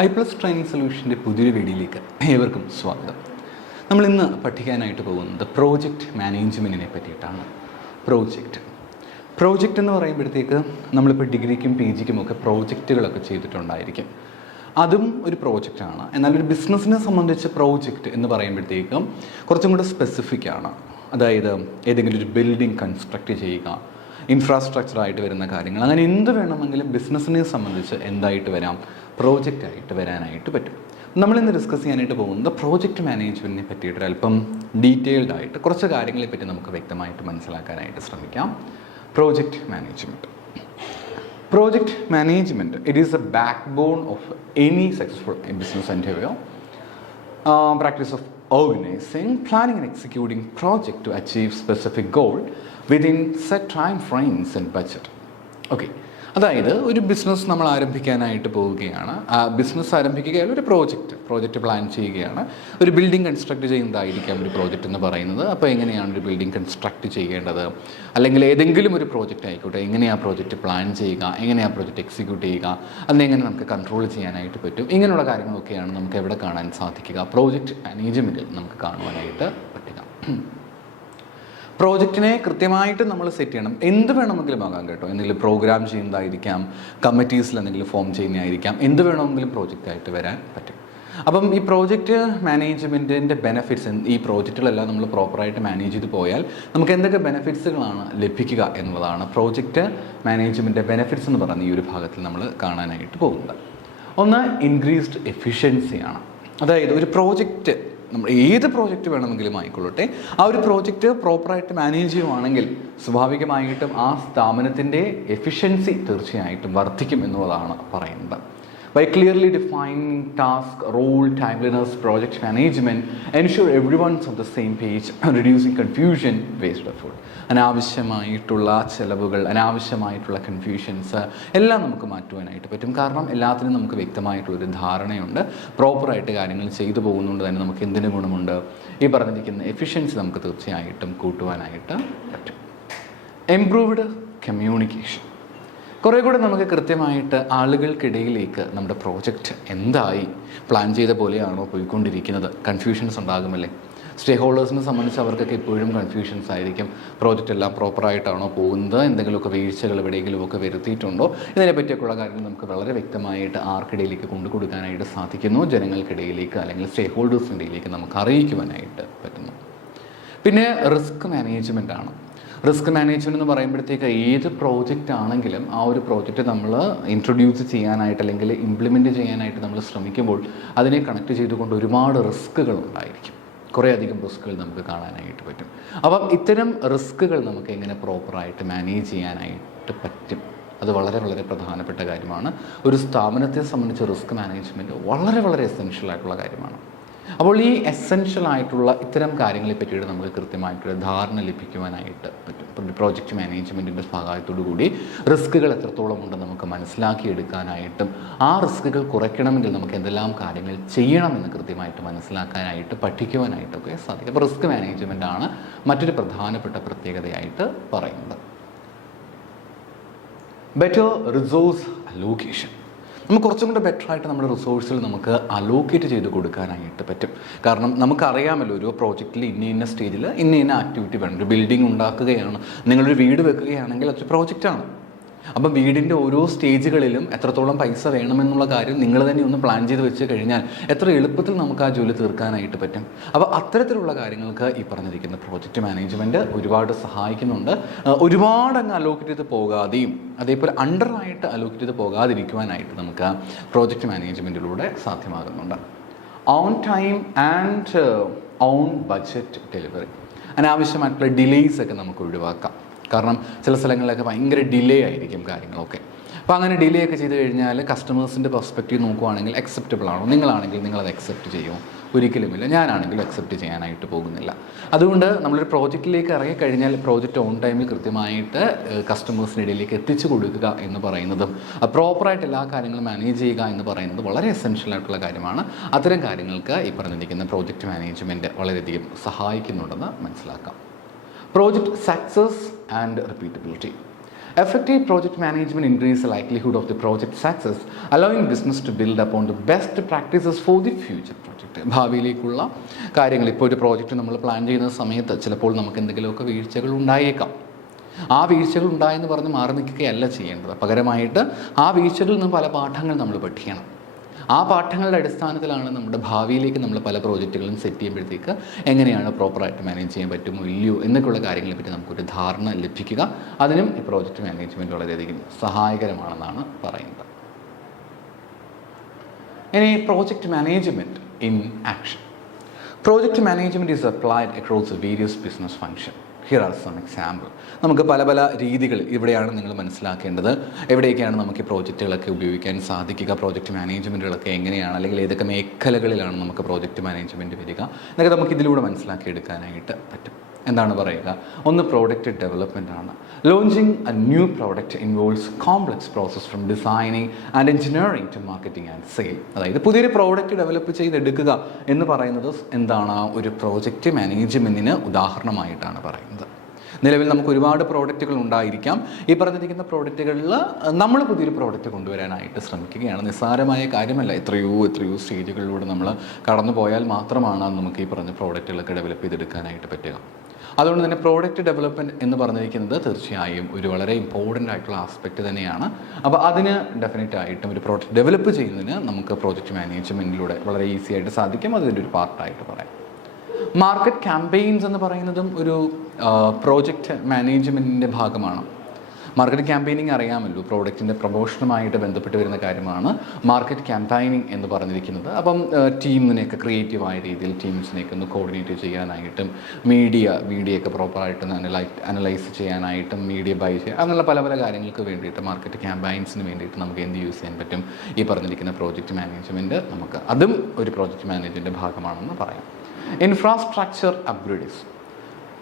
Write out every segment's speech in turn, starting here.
iPlus training സൊല്യൂഷൻ്റെ പുതിയൊരു വീഡിയോയിലേക്ക് ഏവർക്കും സ്വാഗതം. നമ്മൾ ഇന്ന് പഠിക്കാനായിട്ട് പോകുന്നത് പ്രോജക്റ്റ് മാനേജ്മെൻറ്റിനെ പറ്റിയിട്ടാണ്. പ്രോജക്റ്റ് എന്ന് പറയുമ്പോഴത്തേക്ക് നമ്മളിപ്പോൾ ഡിഗ്രിക്കും PGക്കും ഒക്കെ പ്രോജക്റ്റുകളൊക്കെ ചെയ്തിട്ടുണ്ടായിരിക്കും. അതും ഒരു പ്രോജക്റ്റാണ്. എന്നാൽ ഒരു ബിസിനസ്സിനെ സംബന്ധിച്ച് പ്രോജക്റ്റ് എന്ന് പറയുമ്പോഴത്തേക്കും കുറച്ചും കൂടെ സ്പെസിഫിക് ആണ്. അതായത് ഏതെങ്കിലും ഒരു ബിൽഡിംഗ് കൺസ്ട്രക്റ്റ് ചെയ്യുക, ഇൻഫ്രാസ്ട്രക്ചറായിട്ട് വരുന്ന കാര്യങ്ങൾ, അങ്ങനെ എന്ത് വേണമെങ്കിലും ബിസിനസ്സിനെ സംബന്ധിച്ച് എന്തായിട്ട് വരാം, പ്രോജക്റ്റായിട്ട് വരാനായിട്ട് പറ്റും. നമ്മളിന്ന് ഡിസ്കസ് ചെയ്യാനായിട്ട് പോകുന്നത് പ്രോജക്റ്റ് മാനേജ്മെൻറ്റിനെ പറ്റിയിട്ട് അല്പം ഡീറ്റെയിൽഡ് ആയിട്ട് കുറച്ച് കാര്യങ്ങളെ പറ്റി നമുക്ക് വ്യക്തമായിട്ട് മനസ്സിലാക്കാനായിട്ട് ശ്രമിക്കാം. Project management it is the backbone of any successful business endeavor. Practice of organizing, planning and executing project to achieve specific goal within set time frames and budget. Okay. അതായത് ഒരു ബിസിനസ് നമ്മൾ ആരംഭിക്കാനായിട്ട് പോവുകയാണ്. ആ ബിസിനസ് ആരംഭിക്കുകയാണ് ഒരു project plan ചെയ്യുകയാണ്. ഒരു building construct ചെയ്യുന്നതായിരിക്കാം ഒരു പ്രോജക്റ്റ് എന്ന് പറയുന്നത്. അപ്പോൾ എങ്ങനെയാണ് ഒരു ബിൽഡിംഗ് കൺസ്ട്രക്റ്റ് ചെയ്യേണ്ടത്, അല്ലെങ്കിൽ ഏതെങ്കിലും ഒരു പ്രോജക്റ്റ് ആയിക്കോട്ടെ, എങ്ങനെയാണ് പ്രോജക്റ്റ് പ്ലാൻ ചെയ്യുക, എങ്ങനെയാണ് പ്രോജക്റ്റ് എക്സിക്യൂട്ട് ചെയ്യുക, അതിനെങ്ങനെ നമുക്ക് കൺട്രോൾ ചെയ്യാനായിട്ട് പറ്റും, ഇങ്ങനെയുള്ള കാര്യങ്ങളൊക്കെയാണ് നമുക്ക് എവിടെ കാണാൻ സാധിക്കുക, പ്രോജക്റ്റ് മാനേജ്മെൻറ്റിൽ നമുക്ക് കാണുവാനായിട്ട് പറ്റുക. പ്രോജക്റ്റിനെ കൃത്യമായിട്ട് നമ്മൾ സെറ്റ് ചെയ്യണം. എന്ത് വേണമെങ്കിലും ആകാം കേട്ടോ. എന്തെങ്കിലും പ്രോഗ്രാം ചെയ്യുന്നതായിരിക്കാം, കമ്മിറ്റീസിൽ എന്തെങ്കിലും ഫോം ചെയ്യുന്നതായിരിക്കാം, എന്ത് വേണമെങ്കിലും പ്രോജക്റ്റായിട്ട് വരാൻ പറ്റും. അപ്പം ഈ പ്രോജക്റ്റ് മാനേജ്മെൻറ്റിൻ്റെ ബെനിഫിറ്റ്സ്, ഈ പ്രോജക്റ്റുകളെല്ലാം നമ്മൾ പ്രോപ്പറായിട്ട് മാനേജ് ചെയ്ത് പോയാൽ നമുക്ക് എന്തൊക്കെ ബെനിഫിറ്റ്സുകളാണ് ലഭിക്കുക എന്നുള്ളതാണ് പ്രോജക്റ്റ് മാനേജ്മെൻറ്റിൻ്റെ ബെനിഫിറ്റ്സ് എന്ന് പറയുന്ന ഈ ഒരു ഭാഗത്തിൽ നമ്മൾ കാണാനായിട്ട് പോകുന്നത്. ഒന്ന്, ഇൻക്രീസ്ഡ് എഫിഷ്യൻസിയാണ്. അതായത് ഒരു പ്രോജക്റ്റ്, നമ്മൾ ഏത് പ്രോജക്റ്റ് വേണമെങ്കിലും ആയിക്കൊള്ളട്ടെ, ആ ഒരു പ്രോജക്റ്റ് പ്രോപ്പറായിട്ട് മാനേജ് ചെയ്യുവാണെങ്കിൽ സ്വാഭാവികമായിട്ടും ആ സ്ഥാപനത്തിൻ്റെ എഫിഷ്യൻസി തീർച്ചയായിട്ടും വർദ്ധിക്കും എന്നുള്ളതാണ് പറയുന്നത്. By clearly defining task, role, timeliness, project management ensure everyone's on the same page, reducing confusion, waste effort. അനാവശ്യമായിട്ടുള്ള ചിലവുകൾ, അനാവശ്യമായിട്ടുള്ള കൺഫ്യൂഷൻസ് എല്ലാം നമുക്ക് മാറ്റുവാനായിട്ട് പറ്റും. കാരണം എല്ലാത്തിനും നമുക്ക് വ്യക്തമായിട്ടുള്ളൊരു ധാരണയുണ്ട്. പ്രോപ്പറായിട്ട് കാര്യങ്ങൾ ചെയ്തു പോകുന്നതുകൊണ്ട് തന്നെ നമുക്ക് എന്തിനു ഗുണമുണ്ട്, ഈ പറഞ്ഞിരിക്കുന്ന എഫിഷ്യൻസി നമുക്ക് തീർച്ചയായിട്ടും കൂട്ടുവാനായിട്ട് പറ്റും. ഇംപ്രൂവ്ഡ് കമ്മ്യൂണിക്കേഷൻ, കുറേ കൂടെ നമുക്ക് കൃത്യമായിട്ട് ആളുകൾക്കിടയിലേക്ക് നമ്മുടെ പ്രോജക്റ്റ് എന്തായി, പ്ലാൻ ചെയ്ത പോലെയാണോ പോയിക്കൊണ്ടിരിക്കുന്നത്, കൺഫ്യൂഷൻസ് ഉണ്ടാകുമല്ലേ. സ്റ്റേക്ക് ഹോൾഡേഴ്സിനെ സംബന്ധിച്ച് അവർക്കൊക്കെ എപ്പോഴും കൺഫ്യൂഷൻസ് ആയിരിക്കും. പ്രോജക്റ്റ് എല്ലാം പ്രോപ്പറായിട്ടാണോ പോകുന്നത്, എന്തെങ്കിലുമൊക്കെ വീഴ്ചകൾ എവിടെയെങ്കിലുമൊക്കെ വരുത്തിയിട്ടുണ്ടോ, ഇതിനെപ്പറ്റിയൊക്കെയുള്ള കാര്യങ്ങൾ നമുക്ക് വളരെ വ്യക്തമായിട്ട് ആർക്കിടയിലേക്ക് കൊണ്ടുകൊടുക്കാനായിട്ട് സാധിക്കുന്നു, ജനങ്ങൾക്കിടയിലേക്ക് അല്ലെങ്കിൽ സ്റ്റേക്ക് ഹോൾഡേഴ്സിൻ്റെ ഇടയിലേക്ക് നമുക്ക് അറിയിക്കുവാനായിട്ട് പറ്റുന്നു. പിന്നെ റിസ്ക് മാനേജ്മെൻറ്റാണ്. റിസ്ക് മാനേജ്മെൻറ്റ് എന്ന് പറയുമ്പോഴത്തേക്ക് ഏത് പ്രോജക്റ്റ് ആണെങ്കിലും ആ ഒരു പ്രോജക്റ്റ് നമ്മൾ ഇൻട്രൊഡ്യൂസ് ചെയ്യാനായിട്ട് അല്ലെങ്കിൽ ഇംപ്ലിമെൻറ്റ് ചെയ്യാനായിട്ട് നമ്മൾ ശ്രമിക്കുമ്പോൾ അതിനെ കണക്ട് ചെയ്തുകൊണ്ട് ഒരുപാട് റിസ്ക്കുകൾ ഉണ്ടായിരിക്കും. കുറേ അധികം റിസ്ക്കുകൾ നമുക്ക് കാണാനായിട്ട് പറ്റും. അപ്പം ഇത്തരം റിസ്ക്കുകൾ നമുക്ക് എങ്ങനെ പ്രോപ്പറായിട്ട് മാനേജ് ചെയ്യാനായിട്ട് പറ്റും, അത് വളരെ വളരെ പ്രധാനപ്പെട്ട കാര്യമാണ്. ഒരു സ്ഥാപനത്തെ സംബന്ധിച്ച് റിസ്ക് മാനേജ്മെൻറ്റ് വളരെ വളരെ എസെൻഷ്യൽ ആയിട്ടുള്ള കാര്യമാണ്. അപ്പോൾ ഈ എസെൻഷ്യൽ ആയിട്ടുള്ള ഇത്തരം കാര്യങ്ങളെ പറ്റിയിട്ട് നമുക്ക് കൃത്യമായിട്ടുള്ള ധാരണ ലഭിക്കുവാനായിട്ട് പറ്റും. ഇപ്പോൾ പ്രോജക്റ്റ് മാനേജ്മെൻറ്റിൻ്റെ സഹായത്തോടു കൂടി റിസ്ക്കുകൾ എത്രത്തോളം ഉണ്ടെന്ന് നമുക്ക് മനസ്സിലാക്കിയെടുക്കാനായിട്ടും ആ റിസ്ക്കുകൾ കുറയ്ക്കണമെങ്കിൽ നമുക്ക് എന്തെല്ലാം കാര്യങ്ങൾ ചെയ്യണമെന്ന് കൃത്യമായിട്ട് മനസ്സിലാക്കാനായിട്ട് പഠിക്കുവാനായിട്ടൊക്കെ സാധിക്കും. അപ്പോൾ റിസ്ക് മാനേജ്മെൻറ്റാണ് മറ്റൊരു പ്രധാനപ്പെട്ട പ്രത്യേകതയായിട്ട് പറയുന്നത്. ബെറ്റർ റിസോഴ്സ് അലോക്കേഷൻ, നമുക്ക് കുറച്ചും കൂടെ ബെറ്ററായിട്ട് നമ്മുടെ റിസോഴ്സുകൾ നമുക്ക് അലോക്കേറ്റ് ചെയ്ത് കൊടുക്കാനായിട്ട് പറ്റും. കാരണം നമുക്കറിയാമല്ലോ ഒരു പ്രോജക്റ്റിൽ ഇന്ന സ്റ്റേജിൽ ഇന്ന ആക്ടിവിറ്റി വേണം. ഒരു ബിൽഡിംഗ് ഉണ്ടാക്കുകയാണ്, നിങ്ങളൊരു വീട് വെക്കുകയാണെങ്കിൽ അതൊരു പ്രോജക്റ്റാണ്. അപ്പം വീടിൻ്റെ ഓരോ സ്റ്റേജുകളിലും എത്രത്തോളം പൈസ വേണമെന്നുള്ള കാര്യം നിങ്ങൾ തന്നെ ഒന്ന് പ്ലാൻ ചെയ്ത് വെച്ച് കഴിഞ്ഞാൽ എത്ര എളുപ്പത്തിൽ നമുക്ക് ആ ജോലി തീർക്കാനായിട്ട് പറ്റും. അപ്പോൾ അത്തരത്തിലുള്ള കാര്യങ്ങൾക്ക് ഈ പറഞ്ഞിരിക്കുന്ന പ്രോജക്റ്റ് മാനേജ്മെൻറ്റ് ഒരുപാട് സഹായിക്കുന്നുണ്ട്. ഒരുപാട് അങ്ങ് അലോക്കേറ്റ് ചെയ്ത് പോകാതെയും അതേപോലെ അണ്ടറായിട്ട് അലോക്കേറ്റ് ചെയ്ത് പോകാതിരിക്കുവാനായിട്ട് നമുക്ക് പ്രോജക്റ്റ് മാനേജ്മെൻറ്റിലൂടെ സാധ്യമാകുന്നുണ്ട്. On time and on budget delivery, അനാവശ്യമായിട്ടുള്ള ഡിലേയ്സ് ഒക്കെ നമുക്ക് ഒഴിവാക്കാം. കാരണം ചില സ്ഥലങ്ങളിലൊക്കെ ഭയങ്കര ഡിലേ ആയിരിക്കും കാര്യങ്ങളൊക്കെ. അപ്പോൾ അങ്ങനെ ഡിലേ ഒക്കെ ചെയ്ത് കഴിഞ്ഞാൽ കസ്റ്റമേഴ്സിൻ്റെ പെർസ്പെക്റ്റീവ് നോക്കുവാണെങ്കിൽ അക്സെപ്റ്റബിൾ ആണോ, നിങ്ങളാണെങ്കിൽ നിങ്ങളത് അക്സെപ്റ്റ് ചെയ്യുമോ? ഒരിക്കലുമില്ല. ഞാനാണെങ്കിലും അക്സെപ്റ്റ് ചെയ്യാനായിട്ട് പോകുന്നില്ല. അതുകൊണ്ട് നമ്മളൊരു പ്രോജക്റ്റിലേക്ക് ഇറങ്ങിക്കഴിഞ്ഞാൽ പ്രോജക്റ്റ് ഓൺ ടൈമിൽ കൃത്യമായിട്ട് കസ്റ്റമേഴ്സിൻ്റെ ഇടയിലേക്ക് എത്തിച്ചു കൊടുക്കുക എന്ന് പറയുന്നതും പ്രോപ്പറായിട്ട് എല്ലാ കാര്യങ്ങളും മാനേജ് ചെയ്യുക എന്ന് പറയുന്നത് വളരെ എസെൻഷ്യൽ ആയിട്ടുള്ള കാര്യമാണ്. അത്തരം കാര്യങ്ങൾക്ക് ഈ പറഞ്ഞിരിക്കുന്ന പ്രോജക്റ്റ് മാനേജ്മെൻറ്റ് വളരെയധികം സഹായിക്കുന്നുണ്ടെന്ന് മനസ്സിലാക്കാം. Project success and repeatability, Effective project management increases the likelihood of the project success, allowing business to build upon the best practices for the future project. ഭാവിയിലേക്കുള്ള കാര്യങ്ങൾ, ഇപ്പോൾ ഒരു പ്രോജക്റ്റ് നമ്മൾ പ്ലാൻ ചെയ്യുന്ന സമയത്ത് ചിലപ്പോൾ നമുക്ക് എന്തെങ്കിലുമൊക്കെ വീഴ്ചകൾ ഉണ്ടായേക്കാം. ആ വീഴ്ചകൾ ഉണ്ടായെന്ന് പറഞ്ഞ് മാറി നിൽക്കുകയല്ല ചെയ്യേണ്ടത്. പകരമായിട്ട് ആ വീഴ്ചകളിൽ നിന്ന് പല പാഠങ്ങൾ നമ്മൾ പഠിക്കണം. ആ പാഠങ്ങളുടെ അടിസ്ഥാനത്തിലാണ് നമ്മുടെ ഭാവിയിലേക്ക് നമ്മൾ പല പ്രോജക്റ്റുകളും സെറ്റ് ചെയ്യുമ്പോഴത്തേക്ക് എങ്ങനെയാണ് പ്രോപ്പറായിട്ട് മാനേജ് ചെയ്യാൻ പറ്റുമോ ഇല്ലയോ എന്നൊക്കെയുള്ള കാര്യങ്ങളെപ്പറ്റി നമുക്കൊരു ധാരണ ലഭിക്കുക. അതിനും ഈ പ്രോജക്റ്റ് മാനേജ്മെൻറ്റ് വളരെയധികം സഹായകരമാണെന്നാണ് പറയുന്നത്. ഇനി project management in action. Project management is applied across various business function. Here are some example. നമുക്ക് പല പല രീതികൾ ഇവിടെയാണ് നിങ്ങൾ മനസ്സിലാക്കേണ്ടത്. എവിടെയൊക്കെയാണ് നമുക്ക് ഈ പ്രോജക്റ്റുകളൊക്കെ ഉപയോഗിക്കാൻ സാധിക്കുക, പ്രോജക്റ്റ് മാനേജ്മെൻറ്റുകളൊക്കെ എങ്ങനെയാണ്, അല്ലെങ്കിൽ ഏതൊക്കെ മേഖലകളിലാണ് നമുക്ക് പ്രോജക്റ്റ് മാനേജ്മെൻറ്റ് വരിക എന്നൊക്കെ നമുക്ക് ഇതിലൂടെ മനസ്സിലാക്കിയെടുക്കാനായിട്ട് പറ്റും. എന്താണ് പറയുക? ഒന്ന് പ്രോഡക്റ്റ് ഡെവലപ്മെൻ്റ് ആണ്. Launching a new product involves complex process from designing and engineering to marketing and sale. അതായത് പുതിയൊരു പ്രോഡക്റ്റ് ഡെവലപ്പ് ചെയ്തെടുക്കുക എന്ന് പറയുന്നത് എന്താണ്? ഒരു പ്രോജക്റ്റ് മാനേജ്മെൻറ്റിന് ഉദാഹരണമായിട്ടാണ് പറയുന്നത്. നിലവിൽ നമുക്ക് ഒരുപാട് പ്രോഡക്റ്റുകൾ ഉണ്ടായിരിക്കാം. ഈ പറഞ്ഞിരിക്കുന്ന പ്രോഡക്റ്റുകളിൽ നമ്മൾ പുതിയൊരു പ്രോഡക്റ്റ് കൊണ്ടുവരാനായിട്ട് ശ്രമിക്കുകയാണ്. നിസ്സാരമായ കാര്യമല്ല. എത്രയോ സ്റ്റേജുകളിലൂടെ നമ്മൾ കടന്നു പോയാൽ മാത്രമാണ് നമുക്ക് ഈ പറഞ്ഞ പ്രോഡക്റ്റുകളൊക്കെ ഡെവലപ്പ് ചെയ്തെടുക്കാനായിട്ട് പറ്റുക. അതുകൊണ്ട് തന്നെ പ്രോഡക്റ്റ് ഡെവലപ്മെൻറ്റ് എന്ന് പറഞ്ഞിരിക്കുന്നത് തീർച്ചയായും ഒരു വളരെ ഇമ്പോർട്ടൻ്റ് ആയിട്ടുള്ള ആസ്പെക്റ്റ് തന്നെയാണ്. അപ്പോൾ അതിന് ഡെഫിനറ്റായിട്ടും ഒരു പ്രോഡക്റ്റ് ഡെവലപ്പ് ചെയ്യുന്നതിന് നമുക്ക് പ്രോജക്റ്റ് മാനേജ്മെൻറ്റിലൂടെ വളരെ ഈസി ആയിട്ട് സാധിക്കും. അതിൻ്റെ ഒരു പാർട്ടായിട്ട് പറയാം. മാർക്കറ്റ് ക്യാമ്പയിൻസ് എന്ന് പറയുന്നതും ഒരു പ്രോജക്റ്റ് മാനേജ്മെൻറ്റിൻ്റെ ഭാഗമാണ്. മാർക്കറ്റ് ക്യാമ്പയിനിങ് അറിയാമല്ലോ, പ്രോഡക്റ്റിൻ്റെ പ്രൊമോഷനുമായിട്ട് ബന്ധപ്പെട്ട് വരുന്ന കാര്യമാണ് മാർക്കറ്റ് ക്യാമ്പയിനിങ് എന്ന് പറഞ്ഞിരിക്കുന്നത്. ടീമിനെയൊക്കെ ക്രിയേറ്റീവായ രീതിയിൽ ടീംസിനെയൊക്കെ ഒന്ന് കോർഡിനേറ്റ് ചെയ്യാനായിട്ടും മീഡിയയൊക്കെ പ്രോപ്പറായിട്ട് അനലൈസ് ചെയ്യാനായിട്ടും മീഡിയ ബൈ ചെയ്യുക, അങ്ങനെയുള്ള പല പല കാര്യങ്ങൾക്ക് വേണ്ടിയിട്ട് മാർക്കറ്റ് ക്യാമ്പയിൻസിന് വേണ്ടിയിട്ട് നമുക്ക് എന്ത് യൂസ് ചെയ്യാൻ പറ്റും? ഈ പറഞ്ഞിരിക്കുന്ന പ്രോജക്റ്റ് മാനേജ്മെൻറ്റ് നമുക്ക് അതും ഒരു പ്രോജക്റ്റ് മാനേജ്മെൻറ്റിൻ്റെ ഭാഗമാണെന്ന് പറയാം. Infrastructure upgrades.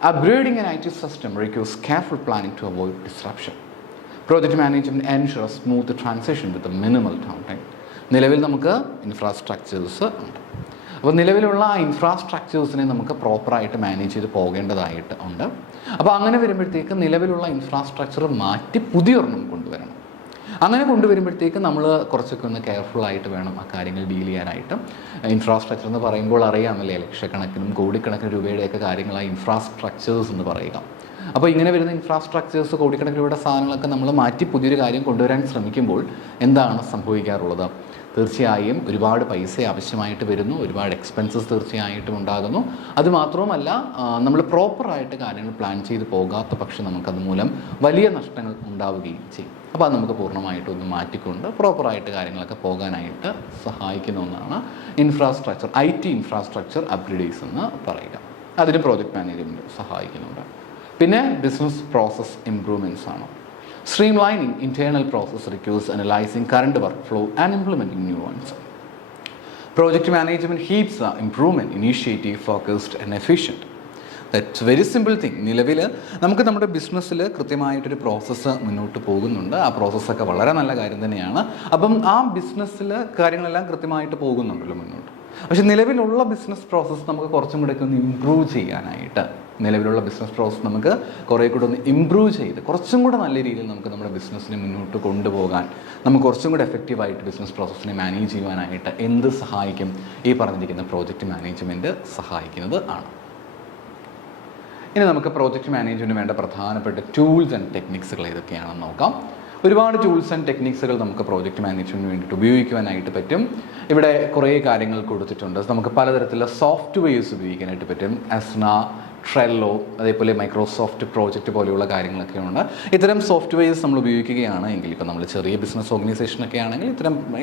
Upgrading an IT system requires careful planning to avoid disruption. Project management ensures smooth transition with a minimal downtime. നിലവിൽ നമുക്ക് ഇൻഫ്രാസ്ട്രക്ചേഴ്സ് ഉണ്ട്. അപ്പോൾ നിലവിലുള്ള ആ ഇൻഫ്രാസ്ട്രക്ചേഴ്സിനെ നമുക്ക് പ്രോപ്പറായിട്ട് മാനേജ് ചെയ്ത് പോകേണ്ടതായിട്ട് ഉണ്ട്. അപ്പോൾ അങ്ങനെ വരുമ്പോഴത്തേക്ക് നിലവിലുള്ള ഇൻഫ്രാസ്ട്രക്ചർ മാറ്റി പുതിയൊരെണ്ണം കൊണ്ടുവരണം. അങ്ങനെ കൊണ്ടുവരുമ്പോഴത്തേക്ക് നമ്മൾ കുറച്ചൊക്കെ ഒന്ന് കെയർഫുള്ളായിട്ട് വേണം ആ കാര്യങ്ങൾ ഡീൽ ചെയ്യാനായിട്ട്. ഇൻഫ്രാസ്ട്രക്ചർ എന്ന് പറയുമ്പോൾ അറിയാമല്ലേ, ലക്ഷക്കണക്കിനും കോടിക്കണക്കിന് രൂപയുടെയൊക്കെ കാര്യങ്ങളാണ് ഇൻഫ്രാസ്ട്രക്ചേഴ്സ് എന്ന് പറയുക. അപ്പോൾ ഇങ്ങനെ വരുന്ന ഇൻഫ്രാസ്ട്രക്ചേഴ്സ്, കോടിക്കണക്കിന് രൂപയുടെ സാധനങ്ങളൊക്കെ നമ്മൾ മാറ്റി പുതിയൊരു കാര്യം കൊണ്ടുവരാൻ ശ്രമിക്കുമ്പോൾ എന്താണ് സംഭവിക്കാറുള്ളത്? തീർച്ചയായും ഒരുപാട് പൈസ ആവശ്യമായിട്ട് വരുന്നു, ഒരുപാട് എക്സ്പെൻസസ് തീർച്ചയായിട്ടും ഉണ്ടാകുന്നു. അതുമാത്രവുമല്ല, നമ്മൾ പ്രോപ്പറായിട്ട് കാര്യങ്ങൾ പ്ലാൻ ചെയ്ത് പോകാത്ത പക്ഷം നമുക്കത് മൂലം വലിയ നഷ്ടങ്ങൾ ഉണ്ടാവുകയും ചെയ്യും. അപ്പോൾ അത് നമുക്ക് പൂർണ്ണമായിട്ടൊന്ന് മാറ്റിക്കൊണ്ട് പ്രോപ്പറായിട്ട് കാര്യങ്ങളൊക്കെ പോകാനായിട്ട് സഹായിക്കുന്ന ഒന്നാണ് ഇൻഫ്രാസ്ട്രക്ചർ, IT ഇൻഫ്രാസ്ട്രക്ചർ അപ്ഗ്രേഡേഴ്സ് എന്ന് പറയുക. അതിന് പ്രോജക്റ്റ് മാനേജ്മെൻറ്റ് സഹായിക്കുന്നുണ്ട്. പിന്നെ ബിസിനസ് പ്രോസസ് ഇംപ്രൂവ്മെൻറ്റ്സ് ആണ്. Streamlining internal process requires analyzing current workflow and implementing new ones. Project management keeps the improvement initiative focused and efficient. That's very simple thing. നിലവിൽ നമുക്ക് നമ്മുടെ ബിസിനസ്സിൽ കൃത്യമായിട്ടൊരു പ്രോസസ്സ് മുന്നോട്ട് പോകുന്നുണ്ട്. ആ പ്രോസസ്സൊക്കെ വളരെ നല്ല കാര്യം തന്നെയാണ്. അപ്പം ആ ബിസിനസ്സിൽ കാര്യങ്ങളെല്ലാം കൃത്യമായിട്ട് പോകുന്നുണ്ടല്ലോ മുന്നോട്ട്. പക്ഷേ നിലവിലുള്ള ബിസിനസ് പ്രോസസ്സ് നമുക്ക് കുറച്ചും കൂടെ ഒന്ന് ഇമ്പ്രൂവ് ചെയ്യാനായിട്ട്, നിലവിലുള്ള ബിസിനസ് പ്രോസസ്സ് നമുക്ക് കുറേ കൂടെ ഒന്ന് ഇമ്പ്രൂവ് ചെയ്ത് കുറച്ചും കൂടെ നല്ല രീതിയിൽ നമുക്ക് നമ്മുടെ ബിസിനസ്സിനെ മുന്നോട്ട് കൊണ്ടുപോകാൻ, നമുക്ക് കുറച്ചും കൂടെ എഫക്റ്റീവായിട്ട് ബിസിനസ് പ്രോസസ്സിനെ മാനേജ് ചെയ്യുവാനായിട്ട് എന്ത് സഹായിക്കും? ഈ പറഞ്ഞിരിക്കുന്ന പ്രോജക്റ്റ് മാനേജ്മെൻറ്റ് സഹായിക്കുന്നത് ആണ്. ഇനി നമുക്ക് പ്രോജക്റ്റ് മാനേജ്മെൻറ്റിന് വേണ്ട പ്രധാനപ്പെട്ട ടൂൾസ് ആൻഡ് ടെക്നിക്സുകൾ ഏതൊക്കെയാണെന്ന് നോക്കാം. ഒരുപാട് ടൂൾസ് ആൻഡ് ടെക്നിക്സുകൾ നമുക്ക് പ്രോജക്റ്റ് മാനേജ്മെൻറ്റിന് വേണ്ടിയിട്ട് ഉപയോഗിക്കുവാനായിട്ട് പറ്റും. ഇവിടെ കുറേ കാര്യങ്ങൾ കൊടുത്തിട്ടുണ്ട്. നമുക്ക് പലതരത്തിലുള്ള സോഫ്റ്റ്വെയർസ് ഉപയോഗിക്കാനായിട്ട് പറ്റും. അസ്ന, ട്രെല്ലോ, അതേപോലെ മൈക്രോസോഫ്റ്റ് പ്രോജക്റ്റ് പോലെയുള്ള കാര്യങ്ങളൊക്കെ ഉണ്ട്. ഇത്തരം സോഫ്റ്റ്വെയർസ് നമ്മൾ ഉപയോഗിക്കുകയാണ് എങ്കിൽ, ഇപ്പോൾ നമ്മൾ ചെറിയ ബിസിനസ് ഓർഗനൈസേഷനൊക്കെ ആണെങ്കിൽ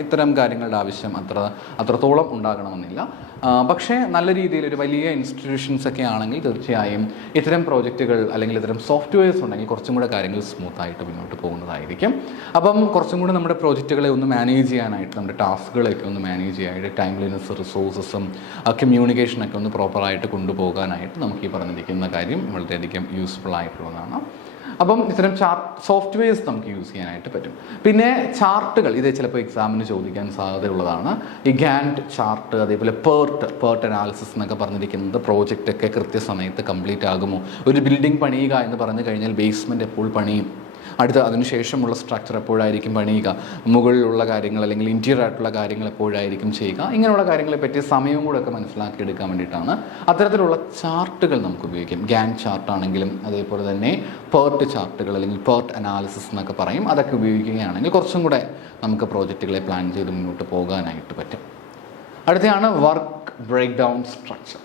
ഇത്തരം കാര്യങ്ങളുടെ ആവശ്യം അത്രത്തോളം ഉണ്ടാകണമെന്നില്ല. പക്ഷേ നല്ല രീതിയിൽ ഒരു വലിയ ഇൻസ്റ്റിറ്റ്യൂഷൻസ് ഒക്കെ ആണെങ്കിൽ തീർച്ചയായും ഇത്തരം പ്രോജക്റ്റുകൾ അല്ലെങ്കിൽ ഇത്തരം സോഫ്റ്റ്വെയർസ് ഉണ്ടെങ്കിൽ കുറച്ചും കൂടെ കാര്യങ്ങൾ സ്മൂത്തായിട്ട് മുന്നോട്ട് പോകുന്നതായിരിക്കും. അപ്പം കുറച്ചും കൂടെ നമ്മുടെ പ്രോജക്റ്റുകളെ ഒന്ന് മാനേജ് ചെയ്യാനായിട്ട്, നമ്മുടെ ടാസ്കുകളൊക്കെ ഒന്ന് മാനേജ് ചെയ്യാനായിട്ട്, ടൈംലിനെസ്, റിസോഴ്സസും കമ്മ്യൂണിക്കേഷനൊക്കെ ഒന്ന് പ്രോപ്പറായിട്ട് കൊണ്ടുപോകാനായിട്ട് നമുക്ക് ഈ പറഞ്ഞിരിക്കുന്ന കാര്യം വളരെയധികം യൂസ്ഫുൾ ആയിട്ടുള്ളതാണ്. അപ്പം ഇത്തരം സോഫ്റ്റ്വെയർസ് നമുക്ക് യൂസ് ചെയ്യാനായിട്ട് പറ്റും. പിന്നെ ചാർട്ടുകൾ, ഇത് ചിലപ്പോൾ എക്സാമിന് ചോദിക്കാൻ സാധ്യതയുള്ളതാണ്. ഈ ഗാൻറ്റ് ചാർട്ട്, അതേപോലെ പേർട്ട് അനാലിസിസ് എന്നൊക്കെ പറഞ്ഞിരിക്കുന്നത് പ്രോജക്റ്റൊക്കെ കൃത്യസമയത്ത് കംപ്ലീറ്റ് ആകുമോ? ഒരു ബിൽഡിംഗ് പണിയുക എന്ന് പറഞ്ഞു കഴിഞ്ഞാൽ ബേസ്മെൻറ്റ് എപ്പോൾ പണിയും, അതിനുശേഷമുള്ള സ്ട്രക്ചർ എപ്പോഴായിരിക്കും പണിയുക, മുകളിലുള്ള കാര്യങ്ങൾ അല്ലെങ്കിൽ ഇൻറ്റീരിയർ ആയിട്ടുള്ള കാര്യങ്ങൾ എപ്പോഴായിരിക്കും ചെയ്യുക, ഇങ്ങനെയുള്ള കാര്യങ്ങളെ പറ്റി സമയവും കൂടെ ഒക്കെ മനസ്സിലാക്കിയെടുക്കാൻ വേണ്ടിയിട്ടാണ് അത്തരത്തിലുള്ള ചാർട്ടുകൾ നമുക്ക് ഉപയോഗിക്കും. ഗാൻ ചാർട്ടാണെങ്കിലും അതേപോലെ തന്നെ പേർട്ട് ചാർട്ടുകൾ അല്ലെങ്കിൽ പേർട്ട് അനാലിസിസ് എന്നൊക്കെ പറയും. അതൊക്കെ ഉപയോഗിക്കുകയാണെങ്കിൽ കുറച്ചും കൂടെ നമുക്ക് പ്രോജക്റ്റുകളെ പ്ലാൻ ചെയ്ത് മുന്നോട്ട് പോകാനായിട്ട് പറ്റും. അടുത്തയാണ് work break down structure.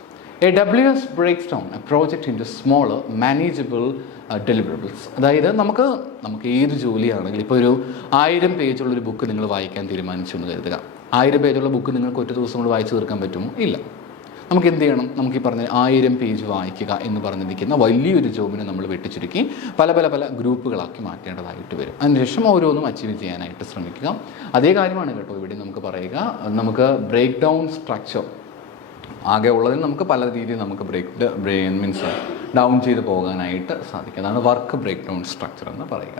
A WS breaks down a project into smaller, manageable deliverables. അതായത് നമുക്ക് ഏത് ജോലിയാണെങ്കിലും ഇപ്പോൾ ഒരു 1000 പേജുള്ളൊരു ബുക്ക് നിങ്ങൾ വായിക്കാൻ തീരുമാനിച്ചു എന്ന് കരുതുക. 1000 പേജുള്ള ബുക്ക് നിങ്ങൾക്ക് ഒറ്റ ദിവസം കൊണ്ട് വായിച്ചു തീർക്കാൻ പറ്റുമോ? ഇല്ല. നമുക്ക് എന്ത് ചെയ്യണം? നമുക്ക് ഈ പറഞ്ഞ 1000 പേജ് വായിക്കുക എന്ന് പറഞ്ഞിരിക്കുന്ന വലിയൊരു ജോബിനെ നമ്മൾ വെട്ടിച്ചുരുക്കി പല ഗ്രൂപ്പുകളാക്കി മാറ്റേണ്ടതായിട്ട് വരും. അതിനുശേഷം ഓരോന്നും അച്ചീവ് ചെയ്യാനായിട്ട് ശ്രമിക്കുക. അതേ കാര്യമാണ് കേട്ടോ ഇവിടെ നമുക്ക് പറയുക. നമുക്ക് ബ്രേക്ക് ഡൗൺ സ്ട്രക്ചർ ആകെ ഉള്ളതിൽ നമുക്ക് പല രീതിയിൽ നമുക്ക് മീൻസ് ഡൗൺ ചെയ്ത് പോകാനായിട്ട് സാധിക്കും. അതാണ് വർക്ക് ബ്രേക്ക് ഡൗൺ സ്ട്രക്ചർ എന്ന് പറയുക.